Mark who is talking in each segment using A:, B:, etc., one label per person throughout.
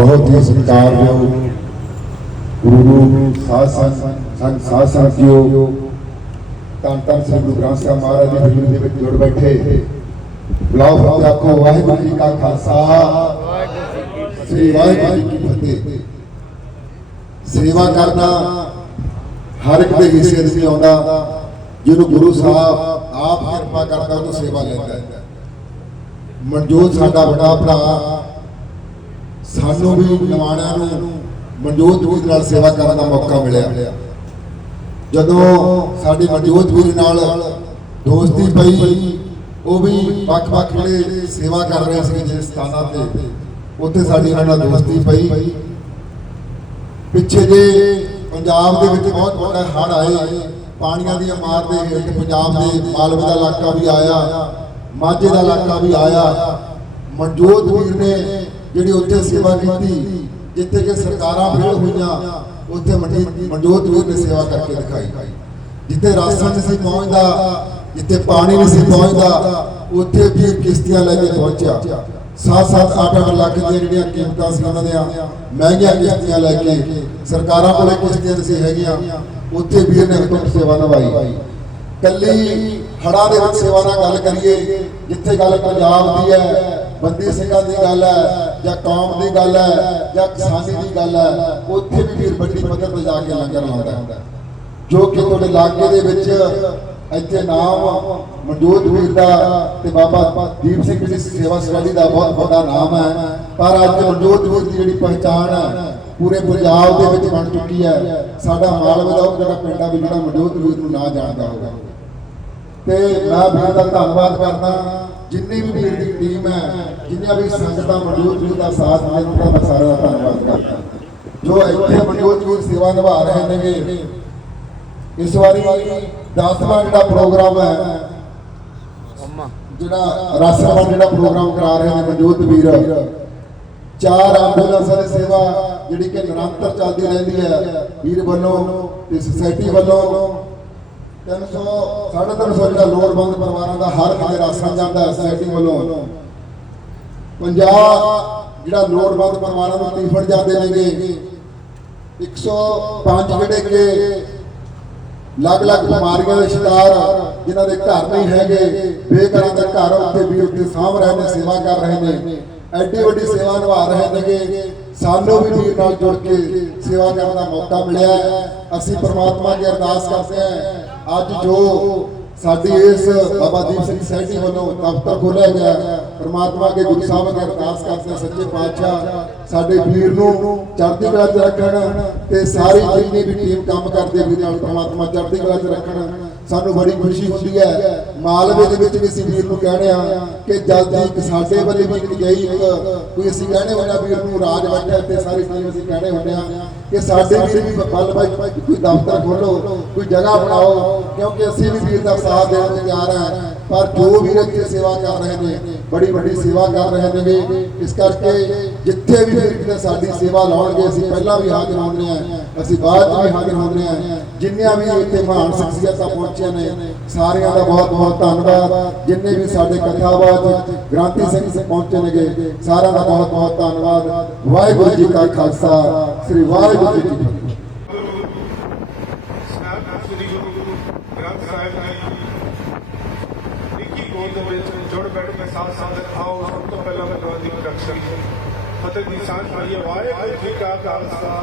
A: ਬਹੁਤ ਹੀ ਸਤਿਕਾਰਯੋਗ ਗੁਰੂ ਸਾਧ ਸੰਤ ਸਾਧ ਸੰਗਤ ਤਾਂ ਤਾਂ ਸ੍ਰੀ ਗੁਰੂ ਗ੍ਰੰਥ ਸਾਹਿਬ ਮਹਾਰਾਜ ਦੀ ਹਜ਼ੂਰੀ ਦੇ ਵਿੱਚ ਜੁੜ ਬੈਠੇ। ਬੁਲਾਓ ਫਤਿਹ ਆਖੋ ਵਾਹਿਗੁਰੂ ਜੀ ਕਾ ਖਾਲਸਾ। ਸ੍ਰੀ ਵਾਹਿਗੁਰੂ ਜੀ ਕੀ ਫਤਿਹ। ਸੇਵਾ ਕਰਨਾ ਹਰ ਇੱਕ ਦੇ ਹਿੱਸੇ ਵਿੱਚ ਆਉਂਦਾ, ਜਿਹਨੂੰ ਗੁਰੂ ਸਾਹਿਬ ਆਪ ਕਿਰਪਾ ਕਰਦਾ ਉਹਨੂੰ ਸੇਵਾ ਲੈਂਦਾ ਮਨਜੋਤ ਸਾਡਾ ਵੱਡਾ ਭਰਾ ਸਾਨੂੰ ਵੀ ਨਿਮਾਣਿਆਂ ਨੂੰ ਮਨਜੋਤ ਵੀਰ ਨਾਲ ਸੇਵਾ ਕਰਨ ਦਾ ਮੌਕਾ ਮਿਲਿਆ। ਜਦੋਂ ਸਾਡੀ ਮਨਜੋਤ ਵੀਰ ਨਾਲ ਦੋਸਤੀ ਪਈ, ਉਹ ਵੀ ਵੱਖ-ਵੱਖ ਜਿਹੜੇ ਸੇਵਾ ਕਰ ਰਹੇ ਸੀ ਜਿਸ ਸਥਾਨਾਂ ਤੇ, ਉੱਥੇ ਸਾਡੀ ਉਹਨਾਂ ਨਾਲ ਦੋਸਤੀ ਪਈ। ਪਿੱਛੇ ਜੇ ਪੰਜਾਬ ਦੇ ਵਿੱਚ ਬਹੁਤ ਵੱਡਾ ਹੜ੍ਹ ਆਏ, ਪਾਣੀਆਂ ਦੀ ਮਾਰ ਦੇ ਹੇਠ ਪੰਜਾਬ ਦੇ ਮਾਲਵੇ ਦਾ ਇਲਾਕਾ ਵੀ ਆਇਆ, ਮਾਝੇ ਦਾ ਇਲਾਕਾ ਵੀ ਆਇਆ। ਮਨਜੋਤ ਵੀਰ ਨੇ ਜਿਹੜੀ ਉੱਥੇ ਸੇਵਾ ਕੀਤੀ, ਜਿੱਥੇ ਕਿ ਸਰਕਾਰਾਂ ਫੇਲ ਹੋਈਆਂ, ਉੱਥੇ ਮਨਜੋਤ ਵੀਰ ਨੇ ਸੇਵਾ ਕਰਕੇ ਦਿਖਾਈ। ਜਿੱਥੇ ਰਾਸ਼ਨ ਨਹੀਂ ਸੀ ਪਹੁੰਚਦਾ, ਜਿੱਥੇ ਪਾਣੀ ਨਹੀਂ ਸੀ ਪਹੁੰਚਦਾ, ਉੱਥੇ ਵੀ ਕਿਸ਼ਤੀਆਂ ਲੈ ਕੇ ਪਹੁੰਚਿਆ। 7-7 8-8 ਲੱਖ ਦੀਆਂ ਜਿਹੜੀਆਂ ਕੀਮਤਾਂ ਸੀ ਉਹਨਾਂ ਦੀਆਂ, ਮਹਿੰਗੀਆਂ ਕਿਸ਼ਤੀਆਂ ਲੈ ਕੇ, ਸਰਕਾਰਾਂ ਕੋਲੇ ਕਿਸ਼ਤੀਆਂ ਨਹੀਂ ਸੀ ਹੈਗੀਆਂ, ਉੱਥੇ ਵੀਰ ਨੇ ਉਤਮ ਸੇਵਾ ਨਿਭਾਈ। ਕੱਲੀ ਹੜਾ ਦੇ ਵਿੱਚ ਸੇਵਾ ਨਾਲ ਗੱਲ ਕਰੀਏ, ਜਿੱਥੇ ਗੱਲ ਪੰਜਾਬ ਦੀ ਹੈ ਬੰਦੀ ਸਿੰਘਾਂ ਦੀ ਗੱਲ ਹੈ, ਜਾਂ ਕੌਮ ਦੀ ਗੱਲ ਹੈ, ਜਾਂ ਕਿਸਾਨੀ ਦੀ ਗੱਲ ਹੈ, ਉੱਥੇ ਵੀ ਵੀਰ ਵੱਡੀ ਪੱਧਰ ਤੇ ਜਾ ਕੇ ਲੰਗਰ ਲਾਉਂਦਾ ਹੁੰਦਾ ਜੋ ਕਿ ਤੁਹਾਡੇ ਇਲਾਕੇ ਦੇ ਵਿੱਚ ਇੱਥੇ ਨਾਮ ਮਨਜੋਤ ਵੀਰ ਦਾ ਤੇ ਬਾਬਾ ਦੀਪ ਸਿੰਘ ਜੀ ਸੇਵਾ ਸਟੱਡੀ ਦਾ ਬਹੁਤ ਵੱਡਾ ਨਾਮ ਹੈ। ਪਰ ਅੱਜ ਮਨਜੋਤ ਵੀਰ ਦੀ ਜਿਹੜੀ ਪਹਿਚਾਣ ਹੈ, ਪੂਰੇ ਪੰਜਾਬ ਦੇ ਵਿੱਚ ਬਣ ਚੁੱਕੀ ਹੈ। ਸਾਡਾ ਮਾਲਵੇ ਦਾ ਉਹ ਜਿਹੜਾ ਪਿੰਡ ਆ ਵੀ ਜਿਹੜਾ ਮਨਜੋਤ ਵੀਰ ਨੂੰ ਨਾ ਜਾਣਦਾ ਹੋਗਾ ਤੇ ਮੈਂ ਵੀਰ ਦਾ ਧੰਨਵਾਦ ਕਰਦਾ ਜਿੰਨੀ ਵੀ ਵੀਰ ਦੀ ਟੀਮ ਹੈ, ਜਿੰਨੀਆਂ ਵੀ ਸੰਗਤਾਂ ਮੌਜੂਦ ਵੀਰ ਦਾ ਸਾਥ ਦੇ ਉਹਨਾਂ ਦਾ ਧੰਨਵਾਦ ਕਰਦਾ। ਜੋ ਇੱਥੇ ਮਨਜੋਤ ਵੀਰ ਸੇਵਾ ਨਿਭਾ ਰਹੇ ਨੇਗੇ। ਇਸ ਵਾਰੀ 10ਵਾਂ ਜਿਹੜਾ ਪ੍ਰੋਗਰਾਮ ਹੈ, ਜਿਹੜਾ ਰਾਸ਼ਟਰਵਾਦ ਜਿਹੜਾ ਪ੍ਰੋਗਰਾਮ ਕਰਾ ਰਹੇ ਨੇ ਮੌਜੂਦ ਵੀਰ, ਚਾਰ ਐਂਬੂਲੈਂਸਾਂ ਦੀ ਸੇਵਾ ਜਿਹੜੀ ਕਿ ਨਿਰੰਤਰ ਚੱਲਦੀ ਰਹਿੰਦੀ ਹੈ ਵੀਰ ਵੱਲੋਂ ਤੇ ਸੁਸਾਇਟੀ ਵੱਲੋਂ। 300 350 ਜਿਹੜਾ ਲੋੜਵੰਦ ਪਰਿਵਾਰਾਂ ਦਾ ਹਰ ਮਹੀਨੇ ਰਾਸ਼ਨ ਜਾਂਦਾ ਹੈ ਸੁਸਾਇਟੀ ਵੱਲੋਂ। 50 ਜਿਹੜਾ ਲੋੜਵੰਦ ਪਰਿਵਾਰਾਂ ਨੂੰ ਟਿਫਨ ਜਾਂਦੇ ਨੇਗੇ। 105 ਜਿਹੜੇ ਕਿ ਅਲੱਗ-ਅਲੱਗ ਬਿਮਾਰੀਆਂ ਦੇ ਸ਼ਿਕਾਰ ਜਿਨ੍ਹਾਂ ਦੇ ਘਰ ਨਹੀਂ ਹੈਗੇ, ਬੇਘਰਾਂ ਦੇ ਘਰ ਉੱਥੇ ਵੀ ਉੱਥੇ ਸਾਂਭ ਰਹੇ ਨੇ, ਸੇਵਾ ਕਰ ਰਹੇ ਨੇ, ਐਡੀ ਵੱਡੀ ਸੇਵਾ ਨਿਭਾ ਰਹੇ ਨੇਗੇ। ਸਾਨੂੰ ਵੀ ਵੀਰ ਨਾਲ ਜੁੜ ਕੇ ਸੇਵਾ ਕਰਨ ਦਾ ਮੌਕਾ ਮਿਲਿਆ ਹੈ। ਅਸੀਂ ਪ੍ਰਮਾਤਮਾ ਦੀ ਅਰਦਾਸ ਕਰਦੇ ਹਾਂ। ਅੱਜ ਜੋ ਸਾਡੀ ਇਸ ਬਾਬਾ ਦੀਪ ਸਿੰਘ ਸੈਣੀ ਵੱਲੋਂ ਦਫ਼ਤਰ ਖੋਲ੍ਹਿਆ ਗਿਆ ਹੈ, ਪ੍ਰਮਾਤਮਾ ਗੁਰੂ ਸਾਹਿਬ ਅੱਗੇ ਅਰਦਾਸ ਕਰਦੇ ਸੱਚੇ ਪਾਤਸ਼ਾਹ ਸਾਡੇ ਵੀਰ ਨੂੰ ਚੜ੍ਹਦੀ ਕਲਾ 'ਚ ਰੱਖਣ ਤੇ ਸਾਰੀ ਜਿੰਨੀ ਵੀ ਟੀਮ ਕੰਮ ਕਰਦੇ ਵੀਰ ਨਾਲ ਪ੍ਰਮਾਤਮਾ ਚੜ੍ਹਦੀ ਕਲਾ 'ਚ ਰੱਖਣ ਸਾਨੂੰ ਬੜੀ ਖੁਸ਼ੀ ਹੁੰਦੀ ਹੈ। ਮਾਲਵੇ ਦੇ ਵਿੱਚ ਵੀ ਅਸੀਂ ਵੀਰ ਨੂੰ ਕਹਿਣੇ ਆ ਕਿ ਜਲਦੀ ਇੱਕ ਸਾਡੇ ਵੱਲੇ ਵੀ ਇੱਕ ਗਈ ਕੋਈ ਅਸੀਂ ਕਹਿਣੇ ਹੁੰਦੇ ਆ ਵੀਰ ਨੂੰ ਰਾਜ ਬੈਠਾ ਤੇ ਸਾਰੀ ਟੀਮ ਅਸੀਂ ਕਹਿਣੇ ਹੁੰਦੇ ਆ ਕਿ ਸਾਡੇ ਵੀਰ ਵੀ ਬਲ ਬਾਈ ਕੋਈ ਦਫ਼ਤਰ ਖੋਲੋ ਕੋਈ ਜਗ੍ਹਾ ਬਣਾਓ, ਕਿਉਂਕਿ ਅਸੀਂ ਵੀ ਵੀਰ ਦਾ ਸਾਥ ਦੇਣ ਨੂੰ ਤਿਆਰ ਹਾਂ। ਪਰ ਜੋ ਵੀਰ ਇੱਥੇ ਸੇਵਾ ਕਰ ਰਹੇ ਨੇ, ਬੜੀ ਵੱਡੀ ਸੇਵਾ ਕਰ ਰਹੇ ਨੇਗੇ। ਇਸ ਕਰਕੇ ਜਿੱਥੇ ਵੀ ਵੀਰ ਕਿਤੇ ਸਾਡੀ ਸੇਵਾ ਲਾਉਣਗੇ, ਅਸੀਂ ਪਹਿਲਾਂ ਵੀ ਹਾਜ਼ਰ ਹੁੰਦੇ ਹਾਂ। ਅਸੀਂ ਬਾਅਦ 'ਚ ਵੀ ਹਾਜ਼ਰ ਹੁੰਦੇ ਹਾਂ। ਜਿੰਨੀਆਂ ਵੀ ਇੱਥੇ ਮਹਾਨ ਸ਼ਖਸੀਅਤਾਂ ਪਹੁੰਚੀਆਂ ਨੇ, ਸਾਰਿਆਂ ਦਾ ਬਹੁਤ ਬਹੁਤ ਧੰਨਵਾਦ। ਜਿੰਨੇ ਵੀ ਸਾਡੇ ਕਥਾਵਾਦ ਗ੍ਰਾਂਤੀ ਸਿੰਘ ਪਹੁੰਚੇ ਨੇਗੇ, ਸਾਰਿਆਂ ਦਾ ਬਹੁਤ ਬਹੁਤ ਧੰਨਵਾਦ। ਵਾਹਿਗੁਰੂ ਜੀ ਕਾ ਖਾਲਸਾ, ਸ੍ਰੀ ਵਾਹਿਗੁਰੂ ਜੀ ਕੀ ਫਤਿਹ
B: ਸ੍ਰੀ ਗੁਰੂ ਗ੍ਰੰਥ ਸਾਹਿਬ ਜੀ ਇੱਕੀ ਗੋਲ ਵਿੱਚ ਜੁੜ ਬੈਠ ਕੇ ਸਾਥ ਸਾਥ ਆਓ ਸਭ ਤੋਂ ਪਹਿਲਾਂ ਮੈਂ ਗਾਉਂਦੀ ਪ੍ਰੋਡਕਸ਼ਨ ਫਤਿਹ ਦੀ ਸਾਂਝ ਪਾਈਏ ਵਾਹਿਗੁਰੂ ਜੀ ਕਾ ਖਾਲਸਾ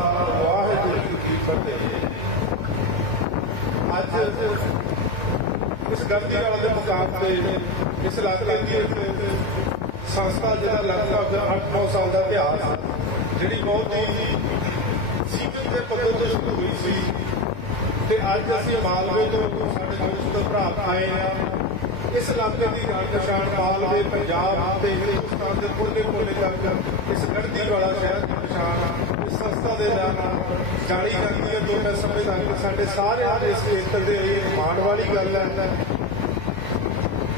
B: ਵਾਹਿਗੁਰੂ ਜੀ ਕੀ ਫਤਿਹ ਅੱਜ ਇਸ ਗਲਤੀ ਵਾਲੇ ਦੇ ਮੁਕਾਮ ਤੇ ਇਸ ਇਲਾਕੇ ਦੀ ਸੰਸਥਾ ਜਿਹੜਾ ਲਗਭਗ 8-9 ਸਾਲ ਦਾ ਇਤਿਹਾਸ ਜਿਹੜੀ ਬਹੁਤ ਹੀ ਸੀਜ਼ਨ ਦੇ ਪੱਧਰ ਤੋਂ ਸ਼ੁਰੂ ਹੋਈ ਸੀ। ਤੇ ਅੱਜ ਅਸੀਂ ਮਾਲਵੇ ਤੋਂ ਸਾਡੇ ਦੋਸਤ ਭਰਾ ਆਏ ਆ। ਇਸ ਇਲਾਕੇ ਦੀ ਜਾਣ ਪਛਾਣ ਮਾਲਵੇ ਪੰਜਾਬ ਤੇ ਹਿੰਦੁਸਤਾਨ ਦੇ ਕੋਨੇ ਕੋਨੇ ਤੱਕ ਇਸ ਗੜਦੀ ਵਾਲਾ ਸ਼ਹਿਰ ਦੀ ਪਛਾਣ ਇਸ ਸੰਸਥਾ ਦੇ ਨਾਲ ਜਾਣੀ ਜਾਂਦੀ ਹੈ। ਜੋ ਮੈਂ ਸਮਝਦਾ ਕਿ ਸਾਡੇ ਸਾਰਿਆਂ ਦੇ ਇਸ ਖੇਤਰ ਦੇ ਲਈ ਮਾਣ ਵਾਲੀ ਗੱਲ ਹੈ।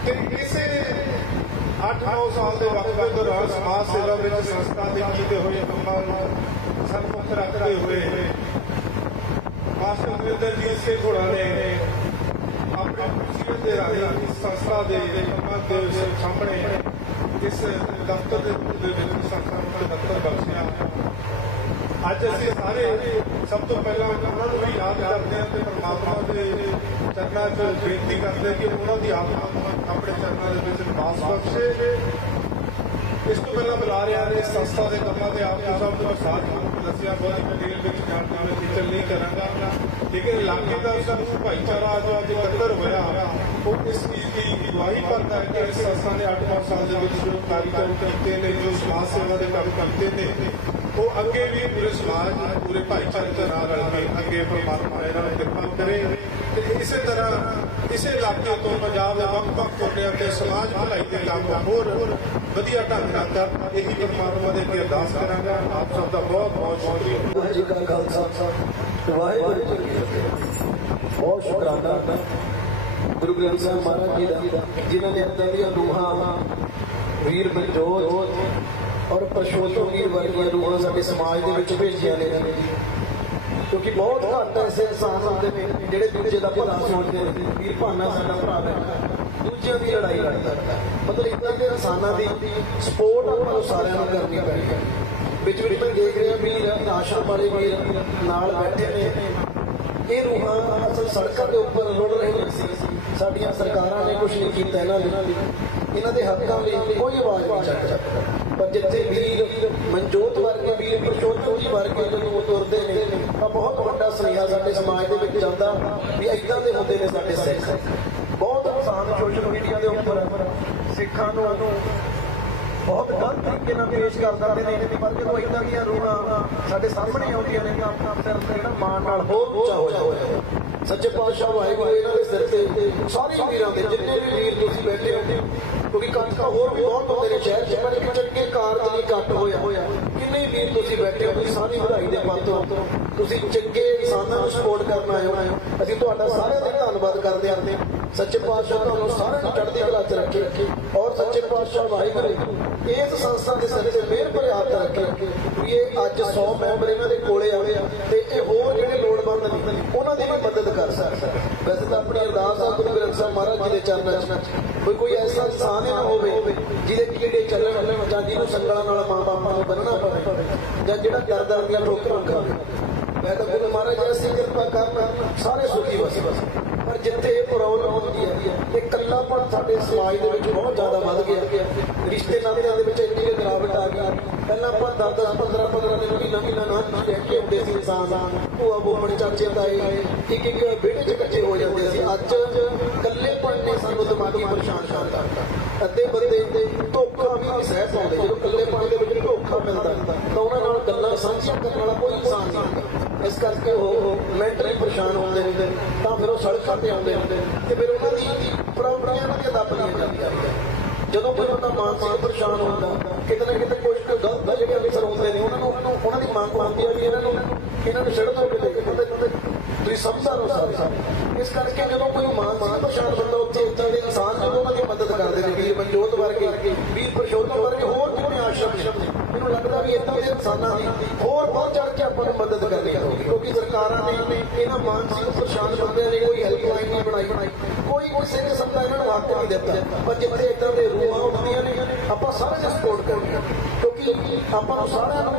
B: ਤੇ ਇਸੇ 8-9 ਸਾਲ ਦੇ ਵਕਤ ਦੌਰਾਨ ਸਮਾਜ ਸੇਵਾ ਵਿੱਚ ਸੰਸਥਾ ਦੇ ਕੀਤੇ ਹੋਏ ਕੰਮਾਂ ਨੂੰ ਸਰਮੁਖ ਰੱਖਦੇ ਮਾਸਟਰ ਗੁਰਿੰਦਰ ਜੀ ਸੇ ਘੋੜਾ ਨੇ ਆਪਣੇ ਜੀਵਨ ਦੇ ਰਾਹੀਂ ਸੰਸਥਾ ਦੇ ਕੰਮਾਂ ਦੇ ਸਾਹਮਣੇ ਇਸ ਦਫ਼ਤਰ ਦੇ ਵਿੱਚ ਸੰਸਥਾ ਨੂੰ ਦਫ਼ਤਰ ਬਖਸ਼ਿਆ।
C: ਅੱਜ ਅਸੀਂ ਸਾਰੇ ਸਭ ਤੋਂ ਪਹਿਲਾਂ ਉਹਨਾਂ ਨੂੰ ਵੀ ਯਾਦ ਕਰਦੇ ਹਾਂ ਤੇ ਪਰਮਾਤਮਾ ਦੇ ਚਰਨਾਂ 'ਚ ਬੇਨਤੀ ਕਰਦੇ ਹਾਂ ਕਿ ਉਹਨਾਂ ਦੀ ਆਤਮਾ ਆਪਣੇ ਚਰਨਾਂ ਦੇ ਵਿੱਚ ਨਿਵਾਸ ਬਖਸ਼ੇ। ਇਸ ਤੋਂ ਪਹਿਲਾਂ ਬੁਲਾ ਨੇ, ਸੰਸਥਾ ਦੇ ਕੰਮਾਂ ਤੇ ਆਪ ਸਭ ਨੂੰ ਸਾਥ ਦੱਸਿਆ ਬਹੁਤ ਡਿਟੇਲ ਵਿੱਚ ਜਾਣਕਾਰੀ ਮੈਂ ਨਹੀਂ ਕਰਾਂਗਾ। ਲੇਕਿਨ ਇਲਾਕੇ ਦਾ ਸਮੂਹ ਭਾਈਚਾਰਾ ਜੋ ਅੱਜ ਇਕੱਤਰ ਹੋਇਆ, ਉਹ ਇਸ ਚੀਜ਼ ਦੀ ਗਵਾਹੀ ਭਰਦਾ ਹੈ ਕਿ ਇਸ ਸੰਸਥਾ ਨੇ 8 ਸਾਲ ਦੇ ਵਿੱਚ ਜੋ ਕਾਰਜਕ੍ਰਮ ਕੀਤੇ ਨੇ, ਜੋ ਸਮਾਜ ਸੇਵਾ ਦੇ ਕੰਮ ਕਰਦੇ ਨੇ ਉਹ ਅੱਗੇ ਵੀ ਪੂਰੇ ਸਮਾਜ, ਪੂਰੇ ਭਾਈਚਾਰੇ ਦੇ ਨਾਲ ਰਲ ਕੇ ਅੱਗੇ ਪਰਮਾਤਮਾ ਇਹਨਾਂ ਨੂੰ ਕਿਰਪਾ ਕਰੇ ਤੇ ਇਸੇ ਤਰ੍ਹਾਂ ਇਸੇ ਇਲਾਕੇ ਤੋਂ ਪੰਜਾਬ ਦੇ ਵੱਖ-ਵੱਖ ਕੋਨਿਆਂ ਤੇ ਸਮਾਜ ਭਲਾਈ ਦੇ ਕੰਮ ਹੋਰ ਵਧੀਆ ਢੰਗ ਨਾਲ ਕਰ ਇਹੀ ਪਰਮਾਤਮਾ ਦੇ ਅੱਗੇ ਅਰਦਾਸ ਕਰਾਂਗਾ। ਆਪ ਸਭ ਦਾ ਬਹੁਤ ਬਹੁਤ ਸ਼ੁਕਰੀਆ।
D: ਵਾਹਿਗੁਰੂ ਜੀ ਕਾ ਖਾਲਸਾ, ਵਾਹਿਗੁਰੂ ਜੀ ਕੀ ਫਤਿਹ। ਬਹੁਤ ਸ਼ੁਕਰਾਨਾ। ਗੁਰੂ ਗ੍ਰੰਥ ਸਾਹਿਬ ਮਹਾਰਾਜ ਜੀ ਦਾ, ਜਿਨ੍ਹਾਂ ਨੇ ਇਦਾਂ ਦੀਆਂ ਵੀਰ ਬਲਜੋਤ ਔਰ ਪਰਸ਼ੋਤਮ ਵੀਰ ਵਰਗੀਆਂ ਰੂਹਾਂ ਸਾਡੇ ਸਮਾਜ ਦੇ ਵਿੱਚ ਭੇਜੀਆਂ ਨੇ ਕਿਉਂਕਿ ਬਹੁਤ ਘੱਟ ਐਸੇ ਇਨਸਾਨ ਹੁੰਦੇ ਨੇ ਜਿਹੜੇ ਦੂਜੇ ਦਾ ਭਲਾ ਸੋਚਦੇ ਨੇ। ਵੀਰ ਭਾਨਾ ਸਾਡਾ ਭਰਾ ਬੈਠਾ ਦੂਜਿਆਂ ਦੀ ਲੜਾਈ ਲੜਦਾ ਮਤਲਬ ਇਦਾਂ ਦੇ ਇਨਸਾਨਾਂ ਦੀ ਸਪੋਰਟ ਆਪਾਂ ਨੂੰ ਸਾਰਿਆਂ ਨੂੰ ਕਰਨੀ ਪੈਣੀ ਹੈ। ਵਿੱਚ ਵਿੱਚ ਮੈਂ ਦੇਖ ਰਿਹਾ ਵੀ ਆਸ਼ਰਮ ਵਾਲੇ ਵੀਰ ਨਾਲ ਬੈਠੇ ਨੇ। ਇਹ ਰੂਹਾਂ ਅਸਲ ਸੜਕਾਂ ਦੇ ਉੱਪਰ ਰੁੜ ਰਹੀਆਂ ਸੀ ਸਾਡੀਆਂ ਸਰਕਾਰਾਂ ਨੇ ਕੁਝ ਨਹੀਂ ਕੀਤਾ ਇਹਨਾਂ ਲਈ ਇਹਨਾਂ ਦੇ ਹੱਕਾਂ ਲਈ ਕੋਈ ਆਵਾਜ਼ ਨਹੀਂ ਚੱਕ ਸਕਦਾ। ਪਰ ਜਿੱਥੇ ਵੀਰ ਮਨਜੋਤ ਵਰਗੇ ਵੀਰ ਪ੍ਰਚੋਤਨ ਜੀ ਵਰਗੇ ਜਦੋਂ ਤੁਰਦੇ ਨੇ, ਤਾਂ ਬਹੁਤ ਵੱਡਾ ਸੁਨੇਹਾ ਸਾਡੇ ਸਮਾਜ ਦੇ ਵਿੱਚ ਜਾਂਦਾ ਵੀ ਏਦਾਂ ਦੇ ਹੁੰਦੇ ਨੇ ਸਾਡੇ ਸਿੱਖ। ਬਹੁਤ ਇਨਸਾਨ ਸੋਸ਼ਲ ਮੀਡੀਆ ਦੇ ਉੱਪਰ ਸਿੱਖਾਂ ਨੂੰ ਬਹੁਤ ਗਲਤ ਤਰੀਕੇ ਨਾਲ ਪੇਸ਼ ਕਰ ਦਿੰਦੇ ਨੇ ਪਰ ਜਦੋਂ ਇਦਾਂ ਦੀਆਂ ਰੂਹਾਂ ਸਾਡੇ ਸਾਹਮਣੇ ਆਉਂਦੀਆਂ ਨੇ, ਤਾਂ ਆਪਣਾ ਸਿਰ ਜਿਹੜਾ ਮਾਣ ਨਾਲ ਹੋਰ ਉੱਚਾ ਹੋ ਜਾਂਦਾ ਸੱਚੇ ਪਾਤਸ਼ਾਹ ਵਾਹਿਗੁਰੂ, ਇਹਨਾਂ ਦੇ ਸਿਰ ਤੇ ਸਾਰੇ ਵੀਰਾਂ ਦੇ, ਜਿੰਨੇ ਵੀ ਵੀਰ ਤੁਸੀਂ ਬੈਠੇ ਹੋ ਕਿਉਂਕਿ ਕੱਟ ਹੋਰ ਵੀ ਬਹੁਤ ਹੁੰਦੇ ਸ਼ਹਿਰ 'ਚ, ਪਰ ਇੱਕ ਚੰਗੇ ਕਾਰਜ ਲਈ ਕੱਟ ਹੋਇਆ ਕਿੰਨੇ ਵੀਰ ਤੁਸੀਂ ਬੈਠੇ ਹੋ, ਤੁਸੀਂ ਸਾਰੀ ਵਧਾਈ ਦੇ ਪਾਤਰ ਤੁਸੀਂ ਚੰਗੇ ਇਨਸਾਨਾਂ ਨੂੰ ਸਪੋਰਟ ਕਰਨ ਆਏ ਹੋ। ਅਸੀਂ ਤੁਹਾਡਾ ਸਾਰਿਆਂ ਦਾ ਧੰਨਵਾਦ ਕਰਦੇ ਹਾਂ ਸੱਚੇ ਪਾਤਸ਼ਾਹ ਤੁਹਾਨੂੰ ਸਾਰਿਆਂ ਨੂੰ ਚੜ੍ਹਦੀ ਕਲਾ 'ਚ ਰੱਖੇ ਔਰ ਸੱਚੇ ਪਾਤਸ਼ਾਹ ਵਾਹਿਗੁਰੂ, ਇਸ ਸੰਸਥਾ ਦੇ ਸੱਚੇ ਤੇ ਮਿਹਰ ਭਰੇ ਹੱਥ ਰੱਖੇ ਵੀ ਇਹ ਅੱਜ 100 ਮੈਂਬਰ ਇਹਨਾਂ ਦੇ ਕੋਲੇ ਆਵੇ ਆ ਤੇ ਇਹ ਹੋਰ ਜਿਹੜੇ ਲੋੜਵੰਦ ਨੇ, ਉਹਨਾਂ ਦੀ ਵੀ ਮਦਦ ਕਰ ਸਕਦਾ ਵੈਸੇ ਤਾਂ ਆਪਣੀ ਅਰਦਾਸ ਆ ਗੁਰੂ ਗ੍ਰੰਥ ਸਾਹਿਬ ਮਹਾਰਾਜ ਜੀ ਦੇ ਚਰਨਾਂ 'ਚ। ਕੋਈ ਕੋਈ ਐਸਾ ਇਨਸਾਨ ਹੀ ਨਾ ਹੋਵੇ ਜਿਹਦੇ ਕੀੜੇ ਚੱਲਣ, ਜਾਂ ਜਿਹਨੂੰ ਸੰਗਲਾਂ ਨਾਲ ਮਾਂ ਬਾਪਾਂ ਨੂੰ ਬੰਨਣਾ ਪਵੇ, ਜਾਂ ਜਿਹੜਾ ਦਰ ਦਰ ਦੀਆਂ ਠੋਕਰਾਂ ਖਾਵੇ। ਮੈਂ ਤਾਂ ਗੁਰੂ ਮਹਾਰਾਜ, ਐਸੀ ਕਿਰਪਾ ਕਰ, ਸਾਰੇ ਸੁਖੀ ਵਸ ਬਸ। ਜਿੱਥੇ ਇਹ ਪ੍ਰੋਬਲਮ ਹੁੰਦੀ ਹੈ, ਇਹ ਇਕੱਲਾਪਣ ਸਾਡੇ ਸਮਾਜ ਦੇ ਵਿੱਚ ਬਹੁਤ ਜ਼ਿਆਦਾ ਵੱਧ ਗਿਆ। ਰਿਸ਼ਤੇ ਨਾਤਿਆਂ ਦੇ ਵਿੱਚ ਇੰਨੀ ਗਿਰਾਵਟ ਆ ਗਈ। ਪਹਿਲਾਂ ਆਪਾਂ 10 10 15 15 ਦਿਨ ਵੀ ਨਵੀਂ ਨਾ ਰਹਿ ਕੇ ਆਉਂਦੇ ਸੀ ਇਨਸਾਨ। ਭੂਆ, ਬੋਮਣ ਚਾਚੇ ਤਾਏ, ਇੱਕ ਇੱਕ ਵਿਹੜੇ 'ਚ ਇਕੱਠੇ ਹੋ ਜਾਂਦੇ ਸੀ। ਅੱਜ ਇਕੱਲੇਪਣ ਨੇ ਸਾਨੂੰ ਦਿਮਾਗੀ ਪਰੇਸ਼ਾਨ ਕਰਤਾ ਅੱਧੇ ਬੰਦੇ ਧੋਖਾ ਵੀ ਸਹਿ ਪਾਉਂਦੇ। ਜਦੋਂ ਇਕੱਲੇਪਣ ਦੇ ਵਿੱਚ ਧੋਖਾ ਮਿਲਦਾ, ਤਾਂ ਉਹਨਾਂ ਨਾਲ ਗੱਲਾਂ ਸਾਂਝੀਆਂ ਕਰਨ ਵਾਲਾ ਕੋਈ ਇਨਸਾਨ ਨਹੀਂ ਇਸ ਕਰਕੇ ਉਹ ਮੈਂਟਲੀ ਪਰੇਸ਼ਾਨ ਹੁੰਦੇ ਹੁੰਦੇ, ਤਾਂ ਫਿਰ ਉਹ ਸੜਕ ਤੇ ਆਉਂਦੇ ਨੇ ਤੇ ਫਿਰ ਉਹਨਾਂ ਦੀ ਪ੍ਰੋਬਲਮਾਂ ਨੂੰ ਕਿ ਜਾਂਦੀਆਂ। ਜਦੋਂ ਕੋਈ ਬੰਦਾ ਮਾਨਸਿਕ ਪਰੇਸ਼ਾਨ ਹੁੰਦਾ, ਕਿਤੇ ਨਾ ਕਿਤੇ ਕੁਝ ਕੁ ਗਲਤ ਜਿਹੜੇ ਅਫਸਰ ਹੁੰਦੇ ਨੇ, ਉਹਨਾਂ ਨੂੰ, ਉਹਨਾਂ ਦੀ ਮੰਗ ਹੁੰਦੀ ਹੈ ਵੀ ਇਹਨਾਂ ਨੂੰ ਇਹਨਾਂ ਨੂੰ ਛੱਡ ਦਿਓ ਕਿਤੇ ਤੁਸੀਂ ਸਮਝਦਾ ਰਹੋ ਸਾਰੇ ਇਸ ਕਰਕੇ ਜਦੋਂ ਕੋਈ ਮਾਨਸਿਕ ਪਰੇਸ਼ਾਨ ਬੰਦਾ ਉੱਥੇ ਉੱਥੇ ਦੇ ਇਨਸਾਨ ਜਦੋਂ ਉਹਨਾਂ ਦੀ ਮਦਦ ਕਰਦੇ ਨੇ, ਵੀਰ ਮਨਜੋਤ ਵਰਗੇ, ਵੀਰ ਪ੍ਰਸ਼ੋਤਮ ਵਰਗੇ ਹੋਰ ਕਿੰਨੇ ਆਸ਼ਰਮ ਨੇ। ਮੈਨੂੰ ਵੀ ਇਦਾਂ ਦੇ ਇਨਸਾਨਾਂ ਦੀ ਹੋਰ ਬਹੁਤ ਚੜ ਕੇ ਆਪਾਂ ਨੂੰ ਮਦਦ ਕਰਨੀ ਹੋਊਗੀ ਕਿਉਂਕਿ ਸਰਕਾਰਾਂ ਨੇ ਇਹਨਾਂ ਮਾਨਸਿਕ ਪਰੇਸ਼ਾਨ ਬੰਦਿਆਂ ਨੇ ਕੋਈ ਹੈਲਪਲਾਈਨ ਨਹੀਂ ਬਣਾਈ। ਬਣਾਈ ਕੋਈ ਕਿਸੇ ਨੇ ਸਮਝਾ ਇਹਨਾਂ ਨੂੰ ਹੱਕ ਨਹੀਂ ਦਿੱਤਾ। ਪਰ ਜਿੱਥੇ ਇਦਾਂ ਦੇ ਰੂਹਾਂ ਉੱਠਦੀਆਂ ਨੇ, ਆਪਾਂ ਸਾਰਿਆਂ ਨੂੰ ਸਪੋਰਟ ਕਰਨੀ ਹੈ। ਕਿਉਂਕਿ ਆਪਾਂ ਨੂੰ ਸਾਰਿਆਂ ਨੂੰ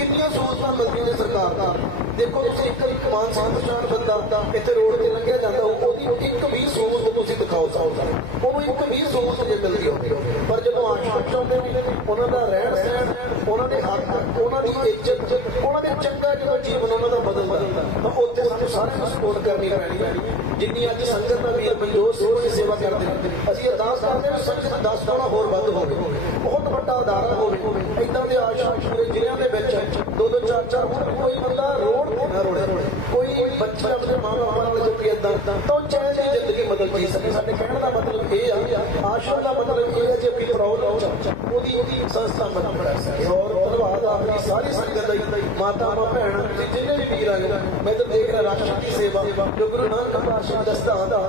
D: ਕਿੰਨੀਆਂ ਸਹੂਲਤਾਂ ਮਿਲਦੀਆਂ ਨੇ ਸਰਕਾਰ ਦਾ ਦੇਖੋ, ਤੁਸੀਂ ਇੱਕ ਇੱਕ ਮਾਨਸਿਕ ਬੰਦਾ ਇੱਥੇ ਰੋਡ ਤੇ ਲੰਘਿਆ ਜਾਂਦਾ ਉਹਦੀ ਇੱਕ ਵੀ ਸਹੂਲਤ ਤੁਸੀਂ ਦਿਖਾਓ ਸਾਹਮਣੇ। ਉਹਨੂੰ ਇੱਕ ਵੀ ਸਹੂਲਤ ਜੇ ਮਿਲਦੀ ਹੋਵੇ। ਪਰ ਜਦੋਂ ਆਸ਼ਰਮ ਚਾਹੁੰਦੇ ਨੇ ਉਹਨਾਂ ਦਾ ਰਹਿਣ ਸਹਿਣ, ਉਹਨਾਂ ਦੇ ਹੱਕ, ਉਹਨਾਂ ਦੀ ਇੱਜ਼ਤ, ਉਹਨਾਂ ਦੇ ਚੰਗਾ ਜਦੋਂ ਜੀਵਨ, ਉਹਨਾਂ ਦਾ ਬਦਲਦਾ। ਤਾਂ ਉੱਥੇ ਸਾਨੂੰ ਸਾਰਿਆਂ ਨੂੰ ਸਪੋਰਟ ਕਰਨੀ ਪੈਣੀ ਹੈ। ਜਿੰਨੀ ਅੱਜ ਸੰਗਤ ਦਾ ਵੀਰ ਮਨਜੋਤ ਸਿੰਘ ਸੇਵਾ ਕਰਦੇ ਅਸੀਂ ਅਰਦਾਸ ਕਰਦੇ ਹਾਂ ਕਿ ਸੰਗਤ 10 ਗੁਣਾ ਹੋਰ ਵੱਧ ਹੋਵੇ। ਬਹੁਤ ਵੱਡਾ ਅਦਾਰਾ ਹੋਵੇ ਇਦਾਂ ਦੇ ਆਸ਼ਰਮ ਪੂਰੇ ਜ਼ਿਲ੍ਹਿਆਂ ਦੇ ਵਿੱਚ ਦੋ ਦੋ, ਚਾਰ ਚਾਰ ਕੋਈ ਬੰਦਾ ਰੋਡ ਤੇ ਨਾ ਰੋੜੇ। ਕੋਈ ਬੱਚਾ ਆਪਣੇ ਮਾਂ ਬਾਪਾਂ ਨਾਲ ਜੋ ਇਦਾਂ ਤਾਂ ਚੈਨ ਦੀ ਜ਼ਿੰਦਗੀ ਬਦਲ ਜੀ ਸਕੇ। ਸਾਡੇ ਕਹਿਣ ਦਾ ਮਤਲਬ ਇਹ ਆ ਆਸ਼ਰਮ ਦਾ ਮਤਲਬ ਇਹ ਹੈ ਜੇ ਕੋਈ ਪ੍ਰੋਬਲਮ ਉਹਦੀ ਉਹਦੀ ਸੰਸਥਾ ਮਦਦ ਕਰ ਸਕੇ ਆਪਣੀ ਸਾਰੀ ਸੰਗਤ ਮਾਤਾ ਮਾਤਾਵਾਂ ਭੈਣਾਂ ਤੇ ਜਿੰਨੇ ਵੀ ਵੀਰ ਆਏ, ਮੈਂ ਤਾਂ ਦੇਖ ਰਿਹਾ ਰਾਸ਼ਟਰ ਦੀ ਸੇਵਾ, ਜੋ ਗੁਰੂ ਨਾਨਕ ਪਾਤਸ਼ਾਹ ਦਸਤਾ ਦਾ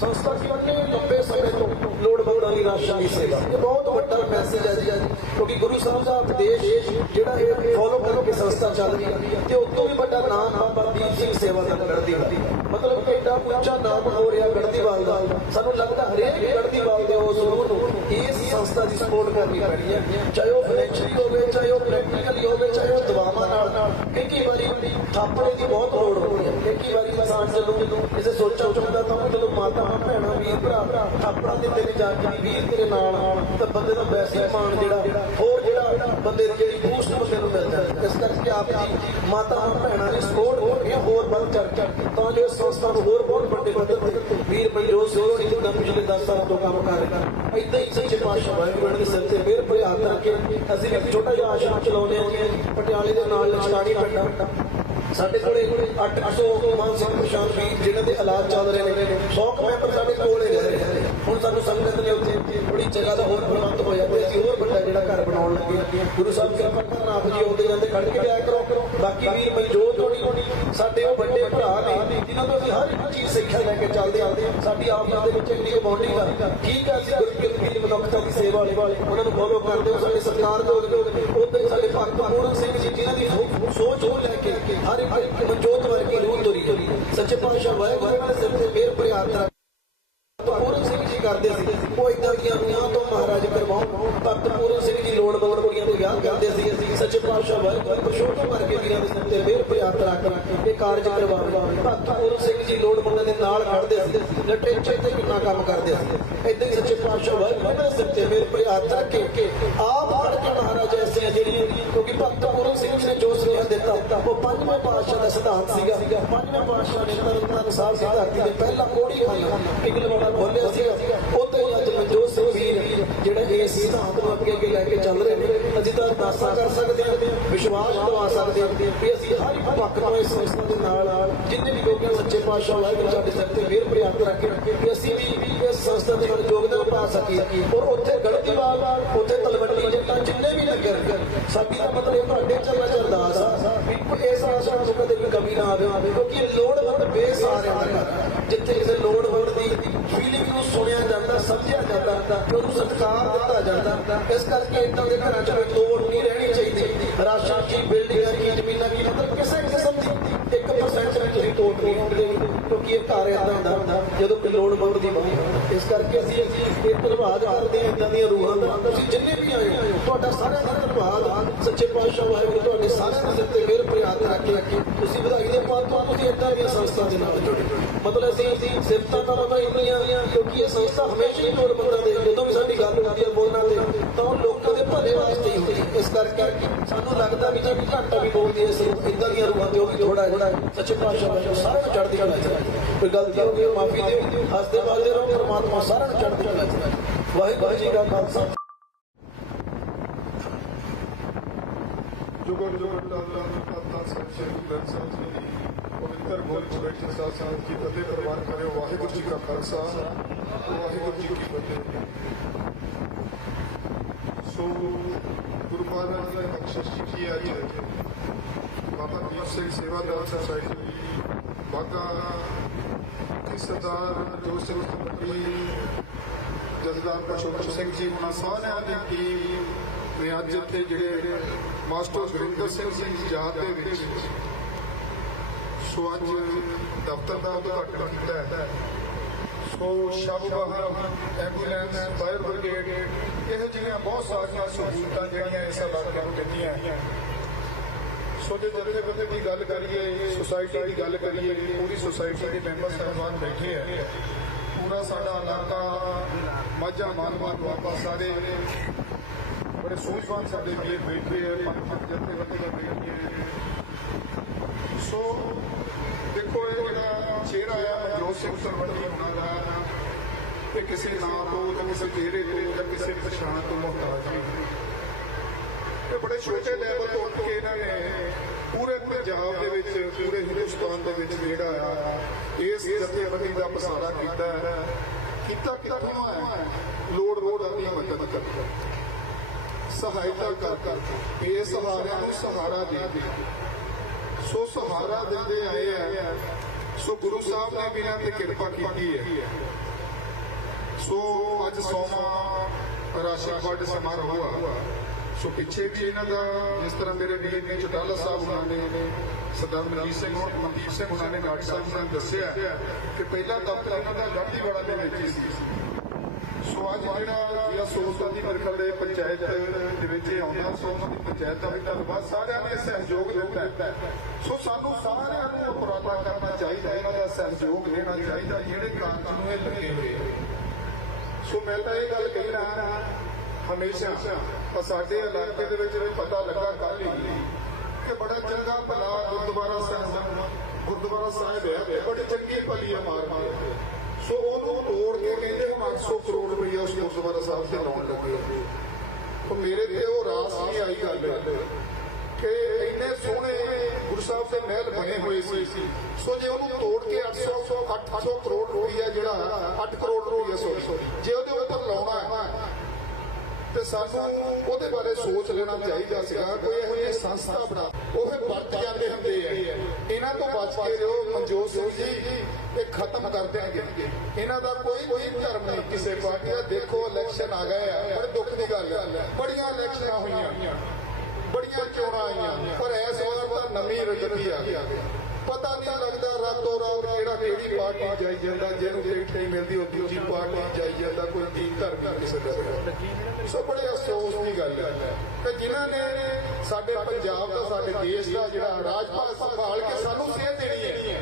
D: ਸੰਸਥਾ ਕਿੰਨੇ ਲੰਬੇ ਸਮੇਂ ਤੋਂ ਲੋੜਵੰਦਾਂ ਦੀ ਰਾਸ਼ਟਰ ਦੀ ਸੇਵਾ। ਇਹ ਬਹੁਤ ਵੱਡਾ ਮੈਸੇਜ ਹੈ ਜੀ ਕਿਉਂਕਿ ਗੁਰੂ ਸਾਹਿਬ ਦਾ ਉਪਦੇਸ਼ ਜਿਹੜਾ ਇਹ ਫੋਲੋ ਕਰਕੇ ਸੰਸਥਾ ਚੱਲ ਹੈ ਤੇ ਉਸ ਤੋਂ ਵੀ ਵੱਡਾ ਨਾਮ ਬਾਬਾ ਦੀਪ ਸਿੰਘ ਸੇਵਾ ਦਾ ਗੜਦੀ ਦਾ ਮਤਲਬ ਕਿ ਉੱਚਾ ਨਾਮ ਹੋ ਰਿਹਾ ਗੜਦੀਵਾਲ ਦਾ। ਸਾਨੂੰ ਲੱਗਦਾ ਹਰੇਕ ਗੜਦੀਵਾਲ ਦੇ ਉਸ ਨੂੰ ਇਸ ਸੰਸਥਾ ਦੀ ਸਪੋਰਟ ਕਰਨੀ ਪੈਣੀ ਹੈ। ਚਾਹੇ ਉਹ ਫਾਈਨੈਂਸ਼ੀਅਲੀ ਹੋਵੇ, ਚਾਹੇ ਉਹ ਪ੍ਰੈਕਟੀਕਲ ਹੋਵੇ ਚਾਹੇ ਉਹ ਦਵਾਵਾਂ ਨਾਲ ਕਈ ਵਾਰੀ ਥਾਪੜੇ ਦੀ ਬਹੁਤ ਲੋੜ ਹੁੰਦੀ ਹੈ। ਕਈ ਵਾਰੀ ਇਨਸਾਨ ਜਦੋਂ ਕਿਸੇ ਸੋਚਾਂ ਚੁੱਕਦਾ ਤਾਂ ਜਦੋਂ ਮਾਤਾ, ਭੈਣਾਂ, ਵੀਰ, ਭਰਾ ਥਾਪੜਾ ਦਿੰਦੇ ਨੇ ਜਾ ਕੇ ਵੀਰ ਤੇਰੇ ਨਾਲ ਤਾਂ ਬੰਦੇ ਦਾ ਵੈਸੇ ਹੀ ਮਾਣ ਜਿਹੜਾ, ਹੋਰ ਜਿਹੜਾ ਬੰਦੇ ਦੀ ਜਿਹੜੀ ਬੂਸਟ ਬੰਦੇ ਨੂੰ ਮਿਲਦਾ ਇਸ ਕਰਕੇ ਆਪ ਜੀ ਮਾਤਾ, ਭੈਣਾਂ ਦੀ ਸਪੋਰਟ ਹੋ ਰਹੀ ਹੋਰ ਵੱਧ ਚੜ ਚੜ ਤਾਂ ਜੋ ਸੰਸਥਾ ਨੂੰ ਹੋਰ ਬਹੁਤ ਵੱਡੇ ਪੱਧਰ ਤੇ ਵੀਰ ਬਲਜੋਤ ਸਿੰਘ ਹੋਣੀ ਜਿੱਦਾਂ ਪਿਛਲੇ 10 ਸਾਲਾਂ ਤੋਂ ਕੰਮ ਕਰ ਰਿਹਾ। ਹਨ ਇਦਾਂ ਹੀ ਸੱਚੇ ਪਾਤਸ਼ਾਹ ਵਾਹਿਗੁਰੂ ਦੇ ਸਿਰ ਤੇ ਮਿਹਰ ਭਰੇ ਹੱਥ ਰੱਖ। ਕੇ ਅਸੀਂ ਇੱਕ ਛੋਟਾ ਜਿਹਾ ਆਸ਼ਰਮ ਚਲਾਉਂਦੇ ਹਾਂ ਜੀ, ਪਟਿਆਲੇ ਦੇ ਨਾਲ ਲਚਕਾਣੀ ਪਿੰਡ। ਸਾਡੇ ਕੋਲੇ 800 ਮਾਨਸਿਕ ਪਰੇਸ਼ਾਨ ਵੀਰ ਜਿਨ੍ਹਾਂ ਦੇ ਇਲਾਜ ਚੱਲ ਰਹੇ ਨੇ। 100 ਕੁ ਮੈਂਬਰ ਸਾਡੇ ਕੋਲੇ ਰਹੇ ਹੁਣ ਸਾਨੂੰ ਸੰਗਤ ਨੇ ਉੱਥੇ ਬੜੀ ਜਗ੍ਹਾ ਦਾ ਹੋਰ ਪ੍ਰਬੰਧ ਹੋਇਆ ਤੇ ਅਸੀਂ ਹੋਰ ਵੱਡਾ ਜਿਹੜਾ ਘਰ ਬਣਾਉਣ ਲੱਗੇ ਹਾਂ। ਗੁਰੂ ਸਾਹਿਬ ਕਿਰਪਾ ਕਰਨ ਆਪ ਜੀ ਆਉਂਦੇ ਜਾਂਦੇ ਖੜ ਕੇ ਜਾਇਆ ਕਰੋ। ਬਾਕੀ ਵੀਰ ਮਨਜੋਤ ਸਾਡੇ ਉਹ ਵੱਡੇ ਭਰਾ ਨੇ, ਜਿਨ੍ਹਾਂ ਤੋਂ ਅਸੀਂ ਹਰ ਇੱਕ ਚੀਜ਼ ਸਿੱਖਿਆ ਲੈ ਕੇ ਚੱਲਦੇ ਆਉਂਦੇ ਹਾਂ। ਸਾਡੀ ਆਪ ਦੇ ਵਿੱਚ ਇੰਨੀ ਬੌਂਡਿੰਗ ਆ। ਠੀਕ ਹੈ ਅਸੀਂ ਗੁਰਕਿਰਤ ਮਨੁੱਖਤਾ ਦੀ ਸੇਵਾ ਵਾਲੇ, ਉਹਨਾਂ ਨੂੰ ਫੋਲੋ ਕਰਦੇ ਹੋ, ਸਾਡੇ ਸਰਕਾਰ ਦੇ ਉਦੋਂ ਸਾਡੇ ਭਗਤ ਪੂਰਨ ਸਿੰਘ ਜੀ, ਜਿਨ੍ਹਾਂ ਦੀ ਸੋ- ਸੋਚ ਉਹ ਲੈ ਕੇ ਹਰ ਇੱਕ ਮਨਜੋਤ ਵਰਗੀ ਰੂਹ ਤੁਰੀ ਸੱਚੇ ਪਾਤਸ਼ਾਹ ਵਾਹਿਗੁਰੂ ਦੇ ਸਿਰ ਤੇ ਮਿਹਰ ਭਰੇ ਹੱਥ ਰੱਖ ਪੂਰਨ ਸਿੰਘ ਜੀ ਕਰਦੇ ਸੀ ਉਹ ਇਦਾਂ ਦੀਆਂ ਵਿਆਹ ਤੋਂ ਮਹਾਰਾਜ ਕਰਵਾਉਣ ਤਖਤ ਪੂਰਨ ਸਿੰਘ ਜੀ ਲੋੜਵੰਦ ਕੁੜੀਆਂ ਦੇ ਵਿਆਹ ਕਰਦੇ ਸੀ। ਸੱਚੇ ਪਾਤਸ਼ਾਹ ਵਾਹਿਗੁਰੂ ਛੋਟੇ ਵਰਗੇ ਵੀਰਾਂ ਦੇ ਸਿਰ ਤੇ ਮਿਹਰ ਰੱਖ। ਇਹ ਕਾਰਜ ਕਰਵਾਉਣਾ ਤਖਤ ਪੂਰਨ ਸਿੰਘ ਜੀ ਲੋੜਵੰਦਾਂ ਦੇ ਨਾਲ ਖੜਦੇ ਸੀ। ਲਿਟਰੇਚਰ ਤੇ ਕਿੰਨਾ ਕੰਮ ਕਰਦੇ ਸੀ। ਇਦਾਂ ਹੀ ਸੱਚੇ ਪਾਤਸ਼ਾਹ ਵਾਹਿਗੁਰੂ ਦੇ ਸਿਰ ਤੇ ਮਿਹਰ ਰੱਖ ਕੇ ਆਪ ਫੜ ਕੇ ਮਹਾਰਾਜ ਐਸੇ ਆ ਜਿਹੜੀ ਕਿਉਂਕਿ ਭਗਤ ਪੂਰਨ ਸਿੰਘ ਜੀ ਨੇ ਜੋ ਸੁਨੇਹਾ ਦਿੱਤਾ, ਉਹ ਪੰਜਵੇਂ ਪਾਤਸ਼ਾਹ ਦਾ ਸਿਧਾਂਤ ਸੀਗਾ। ਪੰਜਵੇਂ ਪਾਤਸ਼ਾਹ ਨੇ ਤਰਨ ਸਾਹਿਬ ਦੀ ਧਰਤੀ ਤੇ ਪਹਿਲਾ ਕੋੜੀ ਖਾਨਾ ਪਿਗਲਵਾੜਾ ਬੋਲਿਆ ਸੀਗਾ। ਉੱਤੇ ਅੱਜ ਮਨਜੋਤ ਸਿੰਘ ਵੀਰ ਜਿਹੜਾ ਇਸ ਸਿਧਾਂਤ ਨੂੰ ਅੱਗੇ ਅੱਗੇ ਲੈ ਕੇ ਚੱਲ ਰਹੇ ਨੇ ਅਸੀਂ ਤਾਂ ਅਰਦਾਸਾਂ ਕਰ ਸਕਦੇ ਹਾਂ ਵਿਸ਼ਵਾਸ ਦਵਾ ਸਕਦੇ ਹਾਂ ਕਿ ਅਸੀਂ ਹਰ ਇੱਕ ਪੱਖ ਤੋਂ ਇਸ ਸੰਸਥਾ ਦੇ ਨਾਲ ਜਿੰਨੇ ਵੀ ਲੋਕ ਸੱਚੇ ਪਾਤਸ਼ਾਹ ਵਾਹਿਗੁਰੂ ਸਾਡੇ ਸਿਰ ਤੇ ਮਿਹਰ ਭਰੇ ਹੱਥ ਕਿ ਅਸੀਂ ਵੀ ਇਸ ਸੰਸਥਾ ਦੇ ਨਾਲ ਯੋਗਦਾਨ ਪਾ ਸਕੀਏ, ਔਰ ਉੱਥੇ ਗੜਦੀਵਾਲ ਉੱਥੇ ਤਲਵੰਡੀ ਜਿੱਤਾਂ ਜਿੰਨੇ ਸਾਡੀ ਦਾ ਮਤਲਬ ਤੁਹਾਡੇ ਚੱਲਣਾ ਅਰਦਾਸ ਆ। ਵੀ ਇਸ ਆਸ਼ਰਮ ਤੋਂ ਕਦੇ ਵੀ ਕਮੀ ਨਾ ਆਵੇ ਕਿਉਂਕਿ ਇਹ ਲੋੜਵੰਦ ਬੇਸਾਰਿਆਂ ਦਾ ਜਿੱਥੇ ਕਿਸੇ ਲੋੜਵੰਦ ਦੀ ਫੀਲਿੰਗ ਨੂੰ ਸੁਣਿਆ ਜਾਂਦਾ, ਸਮਝਿਆ ਜਾਂਦਾ, ਤੇ ਉਹਨੂੰ ਸਤਿਕਾਰ ਦਿੱਤਾ ਜਾਂਦਾ। ਇਸ ਕਰਕੇ ਇਦਾਂ ਦੇ ਘਰਾਂ 'ਚ ਲੋੜ ਨਹੀਂ ਰਹਿਣੀ ਚਾਹੀਦੀ। ਰਾਸ਼ਨ ਕੀ ਬਿਲਡਿੰਗਾਂ ਕੀ ਜ਼ਮੀਨਾਂ, ਕੀ ਮਤਲਬ ਕਿਸੇ 100% ਤੁਸੀਂ ਤੋੜ ਨਹੀਂ ਹੁੰਦੇ ਕਿਉਂਕਿ ਇਹ ਘਰ ਇਦਾਂ ਹੁੰਦਾ ਜਦੋਂ ਕੋਈ ਲੋੜਵੰਦ ਦੀ ਬਾਤ ਇਸ ਕਰਕੇ ਅਸੀਂ ਇਹ ਧੰਨਵਾਦ ਕਰਦੇ ਹਾਂ ਇਦਾਂ ਦੀਆਂ ਰੂਹਾਂ ਦਾ। ਤੁਸੀਂ ਜਿੰਨੇ ਵੀ ਆਏ ਹੋ, ਤੁਹਾਡਾ ਸਾਰਿਆਂ ਦਾ ਧੰਨਵਾਦ ਸੱਚੇ ਪਾਤਸ਼ਾਹ ਵਾਹਿਗੁਰੂ ਤੁਹਾਡੇ ਸਾਰਿਆਂ ਦੇ ਸਿਰ ਤੇ ਮਿਹਰ ਭਰੇ ਰੱਖ ਕੇ ਤੁਸੀਂ ਵਧਾਈ ਦੇ ਪਾਤਰ ਤੁਸੀਂ ਇਦਾਂ ਦੀਆਂ ਸੰਸਥਾ ਦੇ ਨਾਲ ਜੁੜੇ ਮਤਲਬ ਅਸੀਂ ਸਿਫਤਾਂ ਤਾਂ ਉਹਨਾਂ ਇੰਨੀਆਂ ਕਿਉਂਕਿ ਇਹ ਸੰਸਥਾ ਹਮੇਸ਼ਾ ਹੀ ਲੋੜਵੰਦਾਂ ਦੇ, ਜਦੋਂ ਵੀ ਸਾਡੀ ਗੱਲ ਹੁੰਦੀ ਹੈ ਬੋਲਣਾ ਤੇ ਤਾਂ ਲੋਕਾਂ ਦੇ ਭਲੇ ਵਾਸਤੇ ਹੀ ਹੁੰਦੀ ਇਸ ਕਰਕੇ ਸਾਨੂੰ ਲੱਗਦਾ ਵੀ ਜੇ ਵੀ ਘਾਟਾ ਵੀ ਬੋਲਦੀ ਹੈ ਸਿਰਫ ਇਦਾਂ ਦੀਆਂ ਰੂਹਾਂ ਤੇ ਉਹ ਵੀ ਥੋੜਾ ਜਿਹੜਾ ਸੱਚੇ ਪਾਤਸ਼ਾਹ ਵਾਹਿਗੁਰੂ ਸਾਰਿਆਂ ਨੂੰ ਚੜ੍ਹਦੀ ਕਲਾ ਚ ਰੱਖੇ। ਕੋਈ ਗਲਤੀ ਹੋ ਗਈ, ਮਾਫੀ ਦਿਓ, ਹੱਸਦੇ ਵਾਲੇ ਰਹੋ, ਪਰਮਾਤਮਾ ਸਾਰਿਆਂ ਨੂੰ ਚੜ੍ਹਦੀ ਕਲਾ ਚ ਵਾਹਿਗੁਰੂ ਜੀ ਕਾ ਖਾਲਸਾ।
C: ਜੁਗੋ ਜੁਗੋ ਟਾਲਾ ਤਤਾ ਸੱਚੇ ਗੁਰੂ ਸਾਹਿਬ ਜੀ ਪਵਿੱਤਰ ਗੋਲ ਚ ਬੈਠੇ ਸਾਧ ਸੰਗਤ ਜੀ ਫਤਿਹ ਪ੍ਰਵਾਨ ਕਰਿਓ ਵਾਹਿਗੁਰੂ ਜੀ ਕਾ ਖਾਲਸਾ ਵਾਹਿਗੁਰੂ ਜੀ ਕੀ ਫਤਿਹ ਸੋ ਗੁਰੂ ਮਹਾਰਾਜ ਦੀ ਬਖਸ਼ਿਸ਼ ਕੀ ਅੱਜ ਬਾਬਾ ਦੀਪ ਸਿੰਘ ਸੇਵਾਦਾਰ ਸੁਸਾਇਟੀ ਬਾਗਾ ਕੀ ਸਰਦਾਰ ਜੋ ਸਿੰਘ ਕਮੇਟੀ ਜਥੇਦਾਰ ਪ੍ਰਸ਼ੋਭਨ ਸਿੰਘ ਜੀ ਹੁਣਾਂ ਸਾਰਿਆਂ ਦੀ ਟੀਮ ਨੇ ਅੱਜ ਇੱਥੇ ਜਿਹੜੇ ਮਾਸਟਰ ਗੁਰਿੰਦਰ ਸਿੰਘ ਜੀ ਦੀ ਯਾਦ ਦੇ ਵਿੱਚ ਸੋ ਅੱਜ ਦਫ਼ਤਰ ਦਾ ਉਦਘਾਟਨ ਕੀਤਾ ਹੈ। ਸੋ ਸ਼ਬ ਬਹਾਰ ਐਂਬੂਲੈਂਸ, ਫਾਇਰ ਬ੍ਰਿਗੇਡ, ਇਹ ਜਿਹੀਆਂ ਬਹੁਤ ਸਾਰੀਆਂ ਸਹੂਲਤਾਂ ਜਿਹੜੀਆਂ ਇਸ ਇਲਾਕੇ ਨੂੰ ਦਿੱਤੀਆਂ ਸੋ ਜੇ ਜਥੇਬੰਦੀ ਦੀ ਗੱਲ ਕਰੀਏ ਸੁਸਾਇਟੀ ਦੀ ਗੱਲ ਕਰੀਏ, ਪੂਰੀ ਸੁਸਾਇਟੀ ਦੇ ਮੈਂਬਰ ਸਾਹਿਬਾਨ ਬੈਠੇ ਆ ਪੂਰਾ ਸਾਡਾ ਇਲਾਕਾ ਮਾਝਾ, ਮਾਲਵਾ, ਦੁਆਬਾ ਸਾਰੇ ਬੜੇ ਸੂਝਵਾਨ ਸਾਡੇ ਵੀਰ ਬੈਠੇ ਆ ਪੰਜ ਪੰਜ ਜਥੇਬੰਦੀਆਂ ਬੈਠੀਆਂ ਸੋ ਦੇਖੋ ਇਹ ਚਿਹਰਾ ਆ ਮਨਜੋਤ ਸਿੰਘ ਸਰਵੰਡੀ ਹੋਣਾ ਦਾ ਇਹ ਕਿਸੇ ਨਾਂ ਤੋਂ ਜਾਂ ਕਿਸੇ ਚਿਹਰੇ ਤੋਂ ਜਾਂ ਕਿਸੇ ਪਛਾਣ ਤੋਂ ਮੁਹਤਾਜ ਨਹੀਂ। ਇਹ ਬੜੇ ਛੋਟੇ ਲੈਵਲ ਤੋਂ ਉੱਠ ਕੇ ਇਹਨਾਂ ਨੇ ਪੂਰੇ ਪੰਜਾਬ ਦੇ ਵਿੱਚ, ਪੂਰੇ ਹਿੰਦੁਸਤਾਨ ਦੇ ਵਿੱਚ ਜਿਹੜਾ ਆ, ਇਸ ਜਥੇਬੰਦੀ ਦਾ ਪਸਾਰਾ ਕੀਤਾ ਕੀਤਾ ਕਿੱਥੋਂ ਹੈ ਲੋੜ ਲੋੜ ਦੀ ਮਦਦ ਕਰ ਸਹਾਇਤਾ ਕਰ ਕਰ ਬੇਸਹਾਰਿਆਂ ਨੂੰ ਸਹਾਰਾ ਦੇ ਦੇ। ਸੋ ਸਹਾਰਾ ਦਿੰਦੇ ਆਏ ਆ। ਸੋ ਗੁਰੂ ਸਾਹਿਬ ਨੇ ਇਹਨਾਂ ਤੇ ਕਿਰਪਾ ਕੀਤੀ ਹੈ। ਸੋ ਅੱਜ ਸੋਮਾ ਰਾਸ਼ਨ ਵੰਡ ਸਮਾਰੋਹ ਆ। ਸੋ ਪਿੱਛੇ ਵੀ ਇਹਨਾਂ ਦਾ ਜਿਸ ਤਰ੍ਹਾਂ ਮੇਰੇ ਵੀਰ ਨੇ ਚਟਾਲਾ ਸਾਹਿਬ ਉਹਨਾਂ ਨੇ, ਸਰਦਾਰ ਮਨਜੀਤ ਸਿੰਘ ਹੋਰ ਮਨਦੀਪ ਸਿੰਘ ਉਹਨਾਂ ਨੇ, ਡਾਕਟਰ ਸਾਹਿਬ ਨੇ ਦੱਸਿਆ ਕਿ ਪਹਿਲਾ ਦਫ਼ਤਰ ਇਹਨਾਂ ਦਾ ਗਾਂਧੀਵਾੜਾ ਦੇ ਵਿੱਚ ਹੀ ਸੀ। ਸੋ ਅੱਜ ਜਿਹੜਾ ਜਿਹੜਾ ਸੋਸਾ ਦੀ ਮਰਕਲ ਦੇ ਪੰਚਾਇਤ ਦੇ ਵਿੱਚ ਇਹ ਆਉਂਦਾ ਸੋ ਉਹਨਾਂ ਦੀ ਪੰਚਾਇਤ ਦਾ ਵੀ ਧੰਨਵਾਦ। ਸਾਰਿਆਂ ਨੇ ਸਹਿਯੋਗ ਦਿੱਤਾ ਸੋ ਸਾਨੂੰ ਸਾਰਿਆਂ ਨੂੰ ਉਪਰਾਲਾ ਕਰਨਾ ਚਾਹੀਦਾ, ਇਹਨਾਂ ਦਾ ਸਹਿਯੋਗ ਲੈਣਾ ਚਾਹੀਦਾ, ਜਿਹੜੇ ਕਾਰਜ ਨੂੰ ਇਹ ਲੱਗੇ ਹੋਏ ਸੋ ਮੈਂ ਤਾਂ ਇਹ ਗੱਲ ਕਹਿਣਾ ਹਮੇਸ਼ਾ ਸਾਡੇ ਇਲਾਕੇ ਦੇ ਵਿੱਚ ਵੀ ਪਤਾ ਲੱਗਾ ਕੱਲ ਹੀ ਕਿ ਬੜਾ ਚੰਗਾ ਭਲਾ ਗੁਰਦੁਆਰਾ ਸਾਹਿਬ ਗੁਰਦੁਆਰਾ ਸਾਹਿਬ ਹੈ ਬੜੀ ਚੰਗੀ ਭਲੀ ਹੈ ਸੋ ਉਹਨੂੰ ਤੋੜ ਕੇ ਕਹਿੰਦੇ 500 ਕਰੋੜ ਰੁਪਏ ਉਸ ਗੁਰਦੁਆਰਾ ਸਾਹਿਬ ਤੇ ਲਾਉਣ ਲੱਗੇ ਉਹ ਮੇਰੇ ਤੇ ਉਹ ਰਾਸ ਨਹੀਂ ਆਈ ਗੱਲ। ਕਿ ਇੰਨੇ ਸੋਹਣੇ ਗੁਰੂ ਸਾਹਿਬ ਦੇ ਮਹਿਲ ਬਣੇ ਹੋਏ ਸੀ। ਸੋ ਜੇ ਉਹਨੂੰ ਤੋੜ ਕੇ 800 800 ਕਰੋੜ ਰੁਪਈਆ ਜਿਹੜਾ 8 ਕਰੋੜ ਰੁਪਈਆ ਸੋਰੀ, ਜੇ ਉਹਦੇ ਉੱਪਰ ਲਾਉਣਾ ਹੈ ਤੇ ਸਾਨੂੰ ਉਹਦੇ ਬਾਰੇ ਸੋਚ ਲੈਣਾ ਚਾਹੀਦਾ ਸੀਗਾ, ਕੋਈ ਇਹੋ ਜਿਹੀ ਸੰਸਥਾ ਬਣਾ ਉਹ ਵਰਤ ਜਾਂਦੇ ਹੁੰਦੇ ਆ। ਇਹਨਾਂ ਤੋਂ ਬਚ ਕੇ ਰਹੋ ਮਨਜੋਤ ਸਿੰਘ ਜੀ ਇਹ ਖਤਮ ਕਰ ਦੇਣਗੇ ਇਹਨਾਂ ਦਾ ਕੋਈ ਕੋਈ ਧਰਮ ਨਹੀਂ ਕਿਸੇ ਪਾਰਟੀ ਦਾ। ਦੇਖੋ ਇਲੈਕਸ਼ਨ ਆ ਗਏ ਆ, ਬੜੇ ਦੁੱਖ ਦੀ ਗੱਲ ਹੈ ਬੜੀਆਂ ਇਲੈਕਸ਼ਨਾਂ ਹੋਈਆਂ। ਬੜੀਆਂ ਚੋਣਾਂ ਆਈਆਂ। ਪਰ ਇਸ ਵਾਰ ਤਾਂ ਨਵੀਂ ਰਜਤੀ ਆ। ਗਈ ਪਤਾ ਨਹੀਂ ਲੱਗਦਾ ਰਾਤੋਂ ਰਾਤ ਕਿਹੜਾ ਕਿਹੜੀ ਪਾਰਟੀ ਜਾਈ ਜਾਂਦਾ ਜਿਹਨੂੰ ਟਿਕਟ ਨਹੀਂ ਮਿਲਦੀ ਉਹ ਦੂਜੀ ਪਾਰਟੀ ਜਾਈ ਜਾਂਦਾ ਕੋਈ ਦੀਨ ਧਰਮ ਨਹੀਂ ਕਿਸੇ ਦਾ। ਸੋ ਬੜੇ ਅਫਸੋਸ ਦੀ ਗੱਲ ਹੈ। ਕਿ ਜਿਨ੍ਹਾਂ ਨੇ ਸਾਡੇ ਪੰਜਾਬ ਦਾ ਸਾਡੇ ਦੇਸ਼ ਦਾ ਜਿਹੜਾ ਰਾਜਪਾਲ ਸੰਭਾਲ ਕੇ ਸਾਨੂੰ ਸੇਧ ਦੇਣੀ ਹੈ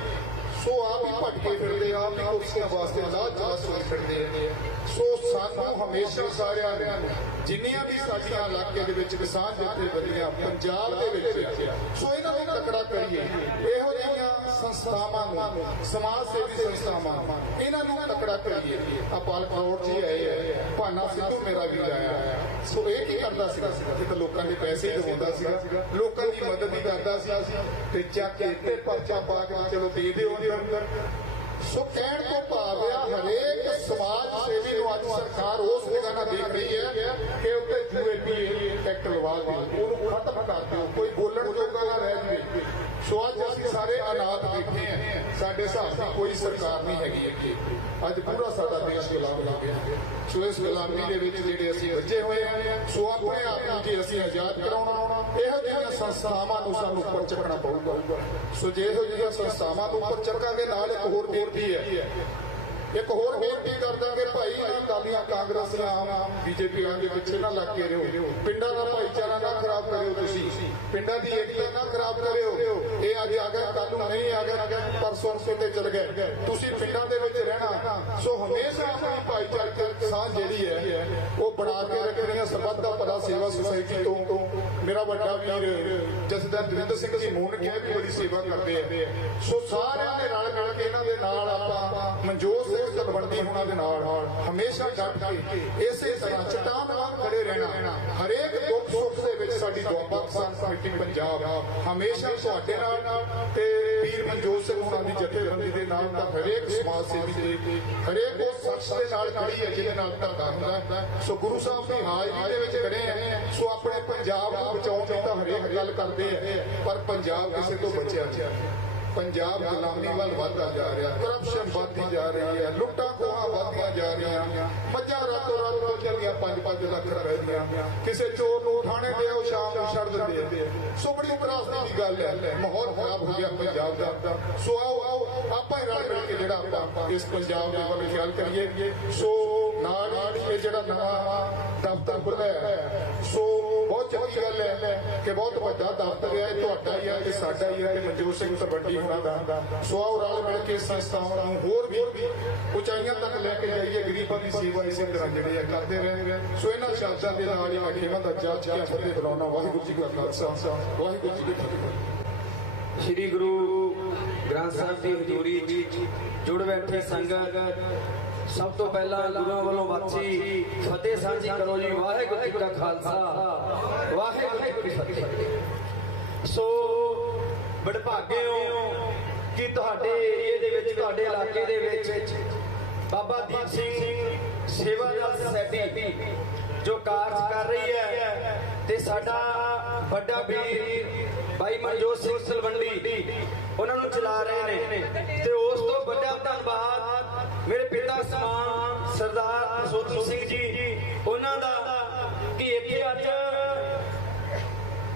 C: ਸੋ ਆਪ ਹੀ ਭਟਕੇ ਫਿਰਦੇ ਆ, ਆਪ ਹੀ ਕੁਰਸੀਆਂ ਵਾਸਤੇ ਲਾਜ ਚਾਸ ਹੋਈ ਫਿਰਦੇ ਸੋ ਸਾਨੂੰ ਹਮੇਸ਼ਾ ਸਾਰਿਆਂ ਨੂੰ ਜਿੰਨੀਆਂ ਵੀ ਸਾਡੀਆਂ ਇਲਾਕੇ ਦੇ ਵਿੱਚ ਕਿਸਾਨ ਜਥੇਬੰਦੀਆਂ ਪੰਜਾਬ ਦੇ ਵਿੱਚ ਸੋ ਇਹਨਾਂ ਨੂੰ ਤਕੜਾ ਕਰੀਏ। ਇਹੋ ਜਿਹੀਆਂ ਸੰਸਥਾਵਾਂ ਨੂੰ ਸਮਾਜ ਸੇਵੀ ਸੰਸਥਾਵਾਂ ਇਹਨਾਂ ਨੂੰ ਤਕੜਾ ਕਰੀਏ। ਆ ਪਾਲ ਕਰੋੜ ਜੀ ਆਏ ਆ ਭਾਨਾ ਸਿੱਧੂ ਮੇਰਾ ਵੀ ਆਇਆ ਸੋ ਇਹ ਕੀ ਕਰਦਾ ਸੀਗਾ? ਤਾਂ ਲੋਕਾਂ ਦੇ ਪੈਸੇ ਦਵਾਉਂਦਾ ਸੀਗਾ। ਲੋਕਾਂ ਦੀ ਮਦਦ ਹੀ ਕਰਦਾ ਸੀ ਤੇ ਚੱਕ ਕੇ ਤੇ ਪਰਚਾ ਪਾ ਕੇ ਚਲੋ ਦੇ ਦਿਓ ਅੰਦਰ। ਸੋ ਕਹਿਣ ਤੋਂ ਭਾਵ ਆ, ਹਰੇਕ ਸਮਾਜ ਸੇਵੀ ਨੂੰ ਅੱਜ ਸਰਕਾਰ ਉਸ ਜਗ੍ਹਾ ਨਾਲ ਦੇਖ ਰਹੀ ਹੈ ਕਿ ਉੱਤੇ ਯੂਏਪੀ ਐਕਟ ਲਵਾ ਦਿਓ ਉਹਨੂੰ ਖਤਮ ਕਰ ਦਿਓ। ਕੋਈ ਬੋਲਣ ਜੋਗਾ ਨਾ ਰਹਿ ਜਵੇ ਸੋ ਅੱਜ ਅਸੀਂ ਸਾਰੇ ਅਨਾਥ ਬੈਠੇ ਆ ਸਾਡੇ ਹਿਸਾਬ ਦੀ ਕੋਈ ਸਰਕਾਰ ਨਹੀਂ ਹੈਗੀ ਅੱਗੇ। ਅੱਜ ਪੂਰਾ ਸਾਡਾ ਦੇਸ਼ ਗੁਲਾਮ ਹੋ ਗਿਆ। ਸੋ ਇਸ ਗੁਲਾਮੀ ਦੇ ਵਿੱਚ ਜਿਹੜੇ ਅਸੀਂ ਰੱਜੇ ਹੋਏ ਆ ਸੋ ਆਪਣੇ ਆਪ ਨੂੰ ਜੇ ਅਸੀਂ ਆਜ਼ਾਦ ਕਰਾਉਣਾ, ਇਹੋ ਜਿਹੀਆਂ ਸੰਸਥਾਵਾਂ ਨੂੰ ਸਾਨੂੰ ਉੱਪਰ ਚੱਕਣਾ ਪਊਗਾ। ਸੋ ਜੇ ਜਿਹੀਆਂ ਸੰਸਥਾਵਾਂ ਨੂੰ ਉੱਪਰ ਚੱਕਾਂਗੇ, ਨਾਲ ਇੱਕ ਹੋਰ ਬੇਨਤੀ ਹੈ। ਇੱਕ ਹੋਰ ਬੇਨਤੀ ਕਰਦਾ ਕਿ ਭਾਈ ਅਕਾਲੀਆਂ ਕਾਂਗਰਸੀਆਂ ਆਮ ਬੀਜੇਪੀ ਦੇ ਪਿੱਛੇ ਨਾ ਲੱਗ ਕੇ ਰਹੋ। ਪਿੰਡਾਂ ਦਾ ਭਾਈਚਾਰਾ ਨਾ ਖਰਾਬ ਕਰਿਓ ਤੁਸੀਂ। ਪਿੰਡਾਂ ਦੀ ਏਕਤਾ ਨਾ ਖਰਾਬ ਕਰਿਓ। ਇਹ ਅੱਜ ਆ ਕੱਲ ਨੂੰ ਨਹੀਂ ਆ ਪਰਸੋਂ ਕਿਤੇ ਚਲ ਗਏ। ਤੁਸੀਂ ਪਿੰਡਾਂ ਦੇ ਵਿੱਚ ਰਹਿਣਾ। ਸੋ ਹਮੇਸ਼ਾ ਆਪਣੀ ਭਾਈਚਾਰਕ ਸਾਂਝ ਜਿਹੜੀ ਹੈ, ਉਹ ਬਣਾ ਕੇ ਰੱਖਣੀ ਹੈ। ਸਰਬੱਤ ਦਾ ਭਲਾ ਸੇਵਾ ਸੁਸਾਇਟੀ ਤੋਂ। ਮੇਰਾ ਵੱਡਾ ਵੀਰ ਜਸਦਰ ਦਵਿੰਦਰ ਸਿੰਘ ਜੀ ਮੋਹਨ ਕਿਹਾ ਵੀ ਬੜੀ ਸੇਵਾ ਕਰਦੇ ਆ। ਸੋ ਸਾਰਿਆਂ ਦੇ ਨਾਲ ਮਿਲ ਕੇ ਇਹਨਾਂ ਦੇ ਨਾਲ ਆਪਾਂ ਮਨਜੋਤ ਸਿੰਘ ਤਲਵੰਡੀ ਹੁਣਾਂ ਦੇ ਨਾਲ ਹਮੇਸ਼ਾ ਡਟ ਕੇ ਇਸੇ ਤਰ੍ਹਾਂ ਚਟਾਨ ਵਾਂਗ ਖੜੇ ਰਹਿਣਾ, ਹਰੇਕ ਦੁੱਖ ਸੁੱਖ ਦੇ ਵਿੱਚ ਸਾਡੀ ਦੁਆਬਾ ਕਿਸਾਨ ਕਮੇਟੀ ਪੰਜਾਬ ਹਮੇਸ਼ਾ ਤੁਹਾਡੇ ਨਾਲ। ਤੇ ਵੀਰ ਮਨਜੋਤ ਸਿੰਘ ਹੁਣਾਂ ਦੀ ਜਥੇਬੰਦੀ ਦੇ ਨਾਲ ਤਾਂ ਹਰੇਕ ਸਮਾਜ ਸੇਵੀ ਦੇ ਹਰੇਕ ਉਸ ਸ਼ਖਸ ਦੇ ਨਾਲ ਖੜੀ ਹੈ ਜਿਹਦੇ ਨਾਲ ਧਰਦਾ ਹੁੰਦਾ ਸੋ ਗੁਰੂ ਸਾਹਿਬ ਦੀ ਹਾਜ਼ਰੀ ਦੇ ਵਿੱਚ ਖੜੇ ਹੈ। ਸੋ ਆਪਣੇ ਪੰਜਾਬ ਨੂੰ ਬਚਾਉਣ ਦੀ ਤਾਂ ਹਰੇਕ ਗੱਲ ਕਰਦੇ ਆ ਪਰ ਪੰਜਾਬ ਕਿਸੇ ਤੋਂ ਬਚਿਆ ਨਹੀਂ। ਪੰਜਾਬ ਗੁਲਾਮੀ ਵੱਲ ਵੱਧਦਾ ਜਾ ਰਿਹਾ ਕਰਪਸ਼ਨ ਵੱਧਦੀ ਜਾ ਰਹੀ ਹੈ, ਲੁੱਟਾਂ ਖੋਹਾਂ ਵੱਧਦੀਆਂ ਜਾ ਰਹੀਆਂ ਮੱਝਾਂ ਰਾਤੋਂ ਰਾਤ ਹੋ ਜਾਂਦੀਆਂ 5-5 ਲੱਖ ਰੁਪਏ ਦੀਆਂ। ਕਿਸੇ ਚੋਰ ਨੂੰ ਥਾਣੇ ਦੇ ਉਹ ਸ਼ਾਮ ਨੂੰ ਛੱਡ ਦਿੰਦੇ ਆ। ਸੋ ਬੜੀ ਉਪਰਾਸਤੀ ਦੀ ਗੱਲ ਹੈ, ਮਾਹੌਲ ਖਰਾਬ ਹੋ ਗਿਆ ਪੰਜਾਬ ਦਾ। ਸੋ ਆਓ ਆਓ, ਆਪਾਂ ਹੀ ਰਲ ਮਿਲ ਕੇ ਜਿਹੜਾ ਆਪਾਂ ਇਸ ਪੰਜਾਬ ਦੇ ਵੱਲ ਖਿਆਲ ਕਰੀਏ। ਸੋ ਨਾਲ ਇਹ ਜਿਹੜਾ ਨਵਾਂ ਦਫ਼ਤਰ ਖੁੱਲ੍ਹਾ ਸੋ ਬਹੁਤ ਚੰਗੀ ਗੱਲ ਹੈ ਕਿ ਬਹੁਤ ਵੱਡਾ ਦਫ਼ਤਰ ਹੈ, ਤੁਹਾਡਾ ਹੀ ਹੈ ਤੇ ਸਾਡਾ ਹੀ ਹੈ ਤੇ ਮਨਜੋਤ ਸਿੰਘ ਤਲਵੰਡੀ ਹੋਣਾ ਦਾ। ਸੋ ਆਓ ਰਲ ਮਿਲ ਕੇ ਸੰਸਥਾਵਾਂ ਨੂੰ ਹੋਰ ਵੀ ਉਚਾਈਆਂ ਤੱਕ ਲੈ ਕੇ ਜਾਈਏ, ਗਰੀਬਾਂ ਦੀ ਸੇਵਾ ਇਸੇ ਤਰ੍ਹਾਂ ਜਿਹੜੇ ਆ ਕਰਦੇ ਰਹੇ। ਸੋ ਇਹਨਾਂ ਸ਼ਬਦਾਂ ਦੇ ਨਾਲ ਹੀ ਮੈਂ ਖੇਮਾ ਦਾ ਜਾ ਚੁੱਕਿਆ ਫਤਿਹ ਬੁਲਾਉਣਾ ਵਾਹਿਗੁਰੂ ਜੀ ਕਾ ਖਾਲਸਾ। ਵਾਹਿਗੁਰੂ ਜੀ ਕੀ ਫਤਿਹ।
E: ਸ੍ਰੀ ਗੁਰੂ ਗ੍ਰੰਥ ਸਾਹਿਬ ਦੀ ਹਜ਼ੂਰੀ 'ਚ ਜੁੜ ਬੈਠੇ ਸੰਗਤ ਸਭ ਤੋਂ ਪਹਿਲਾਂ ਗੁਰੂਆਂ ਵੱਲੋਂ ਬਾਚੀ ਫਤਿਹ ਸਾਂਝੀ ਕਰੋ ਜੀ, ਵਾਹਿਗੁਰੂ ਜੀ ਕਾ ਖਾਲਸਾ। ਵਾਹਿਗੁਰੂ ਜੀ ਕੀ ਫਤਿਹ। ਸੋ ਬੜਭਾਗੇ ਹੋ ਕਿ ਤੁਹਾਡੇ ਏਰੀਏ ਦੇ ਵਿੱਚ, ਤੁਹਾਡੇ ਇਲਾਕੇ ਦੇ ਵਿੱਚ ਬਾਬਾ ਦੀਪ ਸਿੰਘ ਸੇਵਾਦਾਰ ਸੋਸਾਇਟੀ ਜੋ ਕਾਰਜ ਕਰ ਰਹੀ ਹੈ ਤੇ ਸਾਡਾ ਵੱਡਾ ਵੀਰ ਭਾਈ ਮਨਜੋਤ ਸਿੰਘ ਸਲਵੰਡੀ ਉਹਨਾਂ ਨੂੰ ਚਲਾ ਰਹੇ ਨੇ। ਤੇ ਉਸ ਤੋਂ ਵੱਡਾ ਧੰਨਵਾਦ ਮੇਰੇ ਪਿਤਾ ਸਮਾਨ ਸਰਦਾਰ ਸੋਤੂ ਸਿੰਘ ਜੀ। ਉਹਨਾਂ ਦਾ ਕਿ ਇੱਥੇ ਅੱਜ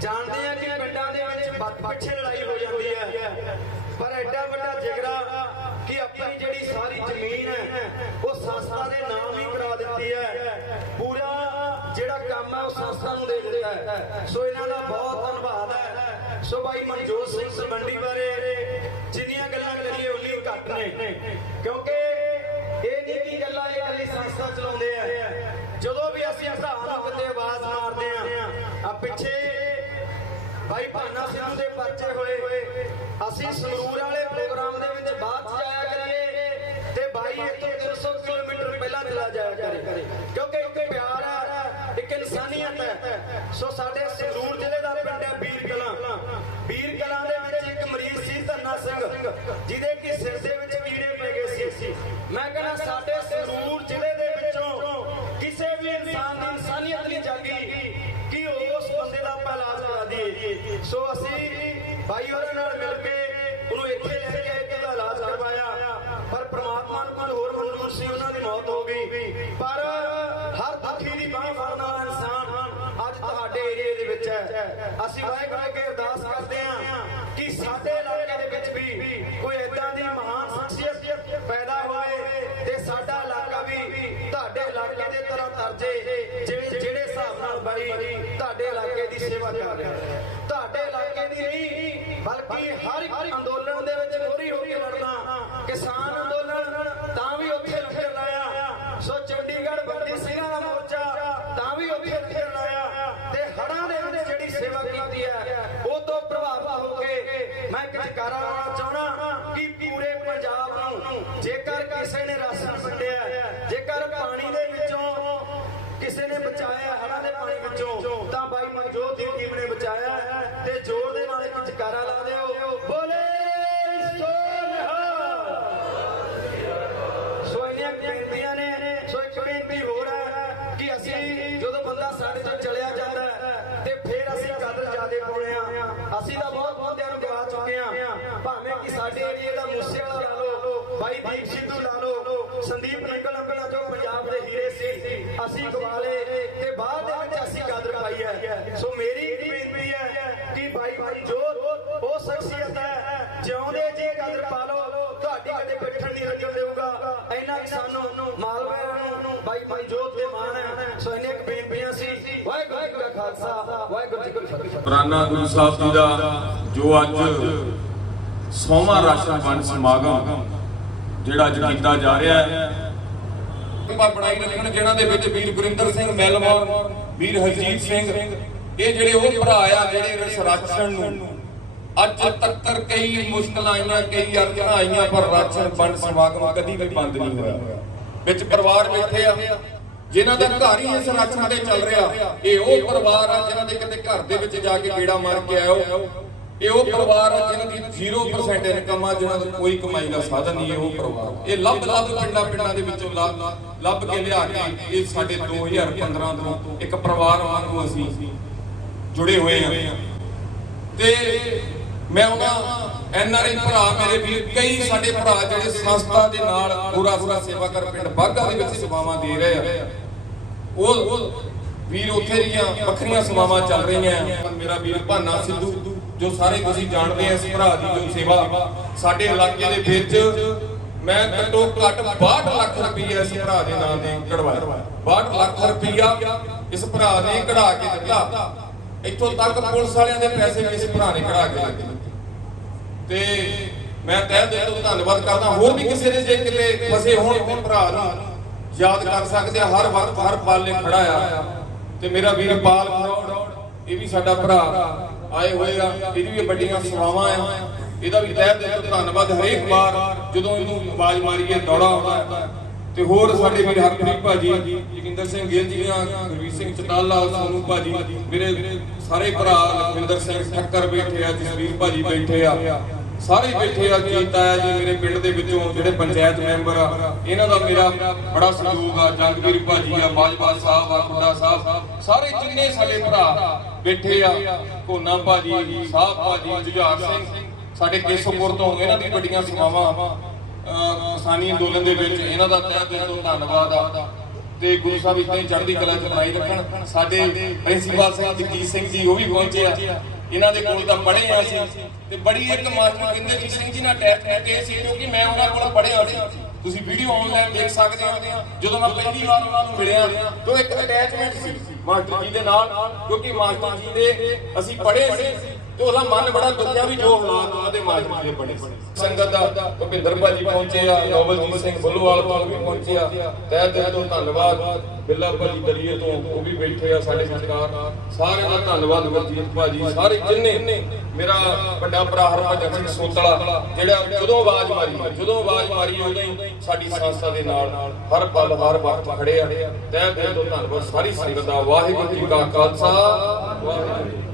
E: ਜਾਣਦੇ ਆ ਕਿ ਪਿੰਡਾਂ ਦੇ ਵਿੱਚ ਪਿੱਛੇ ਲੜਾਈ ਹੋ ਜਾਂਦੀ ਹੈ। ਪਰ ਐਡਾ ਵੱਡਾ ਜਿਗਰਾ ਕਿ ਆਪਣੀ ਜਿਹੜੀ ਸਾਰੀ ਜ਼ਮੀਨ ਹੈ, ਉਹ ਸੰਸਥਾ ਦੇ ਨਾਮ ਹੀ ਕਰਾ ਦਿੱਤੀ ਹੈ। ਪੂਰਾ ਜਿਹੜਾ ਕੰਮ ਹੈ, ਉਹ ਸੰਸਥਾ ਨੂੰ ਦੇ ਦਿੱਤਾ ਹੈ। ਸੋ ਇਹਨਾਂ ਦਾ ਬਹੁਤ ਧੰਨਵਾਦ ਹੈ। ਸੋ ਭਾਈ ਮਨਜੋਤ ਸਿੰਘ ਸਰਬੰਡੀ ਬਾਰੇ ਭਾਈ ਭਾਨਾ ਸਿੰਘ ਦੇ ਪਰਚੇ ਹੋਏ। ਅਸੀਂ ਸੰਗਰੂਰ ਵਾਲੇ ਪ੍ਰੋਗਰਾਮ ਦੇ ਵਿੱਚ ਬਾਅਦ ਚ ਜਾਇਆ ਕਰੀਏ ਤੇ ਭਾਈ ਇੱਥੋਂ 300 ਕਿਲੋਮੀਟਰ ਪਹਿਲਾਂ ਚਲਾ ਜਾਇਆ ਕਰੇ। ਕਿਉਂਕਿ ਇੱਕ ਪਿਆਰ ਹੈ ਇੱਕ ਇਨਸਾਨੀਅਤ ਹੈ ਸੋ ਸਾਡੇ ਸੰਗਰੂਰ ਜ਼ਿਲ੍ਹੇ ਦਾ ਪਿੰਡ ਸੋ ਅਸੀਂ ਭਾਈ ਹੋਰਾਂ ਨਾਲ ਮਿਲ ਕੇ ਉਹਨੂੰ ਇੱਥੇ ਲੈ ਕੇ ਆਏ ਤੇ ਉਹਦਾ ਇਲਾਜ ਕਰਵਾਇਆ। ਪਰ ਪ੍ਰਮਾਤਮਾ ਨੂੰ ਕੁਝ ਹੋਰ ਮਨਜ਼ੂਰ ਸੀ, ਉਹਨਾਂ ਦੀ ਮੌਤ ਹੋ ਗਈ। ਪਰ ਹਰ ਦੁਖੀ ਦੀ ਬਾਹ ਫੜਨ ਵਾਲਾ ਇਨਸਾਨ ਅੱਜ ਤੁਹਾਡੇ ਏਰੀਏ ਦੇ ਵਿੱਚ ਹੈ। ਅਸੀਂ ਵਾਹਿਗੁਰੂ 張り込 ਅਸੀਂ ਗਵਾ ਲਏ ਤੇ ਬਾਅਦ ਦੇ ਵਿੱਚ ਅਸੀਂ ਕਦਰ ਪਾਈ ਹੈ। ਸੋ ਮੇਰੀ ਬੇਨਤੀ ਹੈ ਕਿ ਬਾਈ ਭਾਈ ਜੋ ਉਹ ਸ਼ਖਸੀਅਤ ਹੈ ਜਿਉਂਦੇ ਜੇ ਕਦਰ ਪਾ ਲਓ, ਤੁਹਾਡੀ ਕਦੇ ਬੈਠਣ ਨਹੀਂ ਲੱਗਣ ਦੇਊਗਾ। ਇੰਨਾ ਕਿ ਸਾਨੂੰ ਮਾਲਵੇ ਨੂੰ ਬਾਈ ਮਨਜੋਤ ਦੇ ਮਾਣ ਹੈ। ਸੋ ਇੰਨੇ ਕੁ ਬੇਨਤੀਆਂ ਸੀ। ਵਾਹਿਗੁਰੂ ਜੀ ਕਾ ਖਾਲਸਾ, ਵਾਹਿਗੁਰੂ ਜੀ ਕੀ ਫਤਿਹ।
F: ਪੁਰਾਨਾ ਗੁਰੂ ਸਾਹਿਬ ਜੀ ਦਾ ਜੋ ਅੱਜ ਸੋਮਾ ਰਾਸ਼ਨ ਵੰਡ ਸਮਾਗਮ, ਜਿਹੜਾ ਅੱਜ ਕੀਤਾ ਜਾ ਰਿਹਾ ਹੈ ਪਰ ਬਣਾਈ ਰੱਖਣ, ਜਿਨ੍ਹਾਂ ਦੇ ਵਿੱਚ ਵੀਰ ਗੁਰਿੰਦਰ ਸਿੰਘ ਮੈਲਮੌਰ ਵੀਰ ਹਰਜੀਤ ਸਿੰਘ, ਇਹ ਜਿਹੜੇ ਉਹ ਭਰਾ ਆ, ਜਿਹੜੇ ਇਸ ਰਾਸ਼ਨ ਨੂੰ ਅੱਜ ਤੱਕ ਕਈ ਮੁਸ਼ਕਲਾਂ ਆਈਆਂ, ਕਈ ਅਰਜ਼ੀਆਂ ਆਈਆਂ, ਪਰ ਰਾਸ਼ਨ ਵੰਡ ਸਮਾਗਮ ਕਦੀ ਵੀ ਬੰਦ ਨਹੀਂ ਹੋਇਆ। ਵਿੱਚ ਪਰਿਵਾਰ ਬੈਠੇ ਆ, ਜਿਨ੍ਹਾਂ ਦਾ ਘਰ ਹੀ ਇਸ ਰਾਸ਼ਨ ਤੇ ਚੱਲ ਰਿਹਾ, ਇਹ ਉਹ ਪਰਿਵਾਰ ਆ, ਜਿਨ੍ਹਾਂ ਦੇ ਕਿਤੇ ਘਰ ਦੇ ਵਿੱਚ ਜਾ ਕੇ ਕੀੜਾ ਮਾਰ ਕੇ ਆਇਓ ਇਹ ਉਹ ਪਰਿਵਾਰ ਆ ਜਿਨ੍ਹਾਂ ਦੀ 0% ਇਨਕਮ ਆ ਜਿਨ੍ਹਾਂ ਦਾ ਕੋਈ ਕਮਾਈ ਦਾ ਸਾਧਨ ਨਹੀਂ ਉਹ ਪਰਿਵਾਰ ਇਹ ਲੱਭ ਲੱਭ ਪਿੰਡਾਂ ਪਿੰਡਾਂ ਦੇ ਵਿੱਚੋਂ ਲੱਭ ਕੇ ਲਿਆ ਕੇ ਇਹ ਸਾਡੇ 2015 ਤੋਂ ਇੱਕ ਪਰਿਵਾਰ ਵਾਂਗੂ ਅਸੀਂ ਜੁੜੇ ਹੋਏ ਆ। ਤੇ ਮੈਂ ਉਹਨਾਂ ਐਨਆਰਆਈ ਭਰਾ, ਮੇਰੇ ਵੀਰ, ਕਈ ਸਾਡੇ ਭਰਾ ਜਿਹੜੇ ਸੰਸਥਾ ਦੇ ਨਾਲ ਪੂਰਾ ਸੇਵਾ ਕਰ ਪਿੰਡ ਬਾਗਾ ਦੇ ਵਿੱਚ ਸੇਵਾਵਾਂ ਦੇ ਰਹੇ ਆ। ਉਹ ਵੀਰ ਉੱਥੇ ਦੀਆਂ ਵੱਖਰੀਆਂ ਸੇਵਾਵਾਂ ਚੱਲ ਰਹੀਆਂ। ਮੇਰਾ ਵੀਰ ਭਾਨਾ ਸਿੱਧੂ ਜੋ ਸਾਰੇ ਤੁਸੀਂ ਜਾਣਦੇ ਆ ਇਸ ਭਰਾ ਦੀ ਜੋ ਸੇਵਾ, ਸਾਡੇ ਇਲਾਕੇ ਦੇ ਵਿੱਚ ਮੈਂ ਘੱਟੋ ਘੱਟ 62 ਲੱਖ ਰੁਪਈਆ ਇਸ ਭਰਾ ਦੇ ਨਾਮ ਦੇ ਕਢਵਾਇਆ। 62 ਲੱਖ ਰੁਪਈਆ ਇਸ ਭਰਾ ਨੇ ਕਢਾ ਕੇ ਦਿੱਤਾ। ਇੱਥੋਂ ਤੱਕ ਪੁਲਿਸ ਵਾਲਿਆਂ ਦੇ ਪੈਸੇ ਵੀ ਇਸ ਭਰਾ ਨੇ ਕਢਾ ਕੇ ਦਿੱਤੇ। ਤੇ ਮੈਂ ਤਹਿ ਦਿਲ ਤੋਂ ਧੰਨਵਾਦ ਕਰਦਾ, ਹੋਰ ਵੀ ਕਿਸੇ ਦੇ ਜੇ ਕਿਤੇ ਫਸੇ ਹੋਣ ਤੇ ਭਰਾ ਨੂੰ ਯਾਦ ਕਰ ਸਕਦੇ ਆ, ਹਰ ਵਕਤ ਹਰ ਪਲ ਨੇ ਖੜਾ ਆ। ਤੇ ਮੇਰਾ ਵੀਰ ਪਾਲ ਫਰੋੜ ਇਹ ਵੀ ਸਾਡਾ ਭਰਾ। ਆਏ ਹੋਏ ਆ, ਇਹਦੀ ਵੀ ਵੱਡੀਆਂ ਸੇਵਾਵਾਂ ਆ। ਇਹਦਾ ਵੀ ਤਹਿ ਦਿਲ ਤੋਂ ਧੰਨਵਾਦ ਹਰੇਕ ਵਾਰ ਜਦੋਂ ਇਹਨੂੰ ਆਵਾਜ਼ ਮਾਰੀਏ, ਦੌੜਾ ਆਉਂਦਾ ਤੇ ਹੋਰ ਸਾਡੇ ਵੀਰ ਹਰਪ੍ਰੀਤ ਭਾਜੀ, ਜਗਿੰਦਰ ਸਿੰਘ ਗਿੱਲ ਜੀਆਂ ਗੁਰਵੀਰ ਸਿੰਘ ਚਟਾਲਾ ਸੋਨੂ ਭਾਜੀ, ਮੇਰੇ ਸਾਰੇ ਭਰਾ ਲਖਵਿੰਦਰ ਸਿੰਘ ਠੱਕਰ ਬੈਠੇ ਆ, ਜਸਵੀਰ ਭਾਜੀ ਬੈਠੇ ਆ। ਸਾਰੇ ਬੈਠੇ ਆ ਜੀਤਾ ਆ ਜੀ ਮੇਰੇ ਪਿੰਡ ਦੇ ਵਿੱਚੋਂ ਜਿਹੜੇ ਪੰਚਾਇਤ ਮੈਂਬਰ ਆ, ਇਹਨਾਂ ਦਾ ਮੇਰਾ ਬੜਾ ਸਹਿਯੋਗ ਆ ਜੰਗਵੀਰ ਭਾਜੀ ਆ, ਬਾਜਵਾ ਸਾਹਿਬ ਆ, ਖੁੱਡਾ ਸਾਹਿਬ, ਸਾਰੇ ਜਿੰਨੇ ਸਾਡੇ ਭਰਾ ਬੈਠੇ ਆ ਕੋਨਾ ਭਾਜੀ ਸਾਹਿਬ ਭਾਜੀ, ਜੁਝਾਰ ਸਿੰਘ, ਸਾਡੇ ਕੇਸੋਪੁਰ ਤੋਂ ਇਹਨਾਂ ਦੀ ਵੱਡੀਆਂ ਸੇਵਾਵਾਂ, ਅਹ ਅੰਦੋਲਨ ਦੇ ਵਿੱਚ ਇਹਨਾਂ ਦਾ ਤਹਿ ਦਿਲ ਤੋਂ ਧੰਨਵਾਦ ਆ। ਤੇ ਗੁਰੂ ਸਾਹਿਬ ਇਦਾਂ ਹੀ ਚੜ੍ਹਦੀ ਕਲਾ ਚ ਬਣਾਈ ਰੱਖਣ। ਸਾਡੇ ਪ੍ਰਿੰਸੀਪਲ ਸਿੰਘ ਜਗਜੀਤ ਸਿੰਘ ਜੀ ਉਹ ਵੀ ਪਹੁੰਚੇ ਆ। ਇਹਨਾਂ ਦੇ ਕੋਲ ਤਾਂ ਪੜ੍ਹੇ ਆ ਅਸੀਂ। ਤੇ ਬੜੀ ਇੱਕ ਮਾਸਟਰ ਕਹਿੰਦੇ ਸਿੰਘ ਜੀ ਨਾਲ ਅਟੈਚਮੈਂਟ ਇਹ ਸੀ, ਕਿਉਂਕਿ ਮੈਂ ਉਹਨਾਂ ਕੋਲ ਪੜ੍ਹਿਆ ਸੀ। ਤੁਸੀਂ ਵੀਡੀਓ ਆਨਲਾਈਨ ਦੇਖ ਸਕਦੇ ਹੋ। ਜਦੋਂ ਮੈਂ ਪਹਿਲੀ ਵਾਰ ਉਹਨਾਂ ਨੂੰ ਮਿਲਿਆ, ਤਾਂ ਇੱਕ ਅਟੈਚਮੈਂਟ ਸੀ ਮਾਸਟਰ ਜੀ ਦੇ ਨਾਲ, ਕਿਉਂਕਿ ਮਾਸਟਰ ਜੀ ਦੇ ਅਸੀਂ ਪੜ੍ਹੇ ਸੀ। ਤੇ ਉਹਦਾ ਮਨ ਬੜਾ ਦੁਖਿਆ ਵੀ ਜੋ ਹਾਲਾਤ ਉਹਨਾਂ ਦੇ ਮਾਸਟਰ ਦੇ ਬਣੇ ਸੰਗਤ ਦਾ ਭੁਪਿੰਦਰ ਭਾਜੀ ਪਹੁੰਚੇ ਆ ਨੋਬਲਜੀਤ ਸਿੰਘ ਬੁੱਲੋਵਾਲ ਤੋਂ ਵੀ ਪਹੁੰਚੇ ਆ। ਤਹਿ ਦਿਲ ਤੋਂ ਧੰਨਵਾਦ। ਬਿੱਲਾ ਭਾਜੀ ਦਲੀਏ ਤੋਂ ਉਹ ਵੀ ਬੈਠੇ ਆ ਸਾਡੇ ਸਰਕਾਰ ਸਾਰਿਆਂ ਦਾ ਧੰਨਵਾਦ ਗੁਰਜੀਤ ਭਾਜੀ। ਸਾਰੇ ਜਿੰਨੇ ਮੇਰਾ ਵੱਡਾ ਭਰਾ ਹਰਭਜਨ ਸਿੰਘ ਸੋਤਲਾ, ਜਿਹੜਾ ਜਦੋਂ ਆਵਾਜ਼ ਮਾਰੀ, ਜਦੋਂ ਆਵਾਜ਼ ਮਾਰੀ ਉਦੋਂ ਹੀ ਸਾਡੀ ਸੰਸਥਾ ਦੇ ਨਾਲ ਹਰ ਪਲ, ਹਰ ਵਕਤ ਖੜੇ ਆ। ਤਹਿ ਦਿਲ ਤੋਂ ਧੰਨਵਾਦ। ਸਾਰੀ ਸੰਗਤ ਦਾ ਵਾਹਿਗੁਰੂ ਜੀ ਕਾ ਖਾਲਸਾ। ਵਾਹਿਗੁਰੂ ਜੀ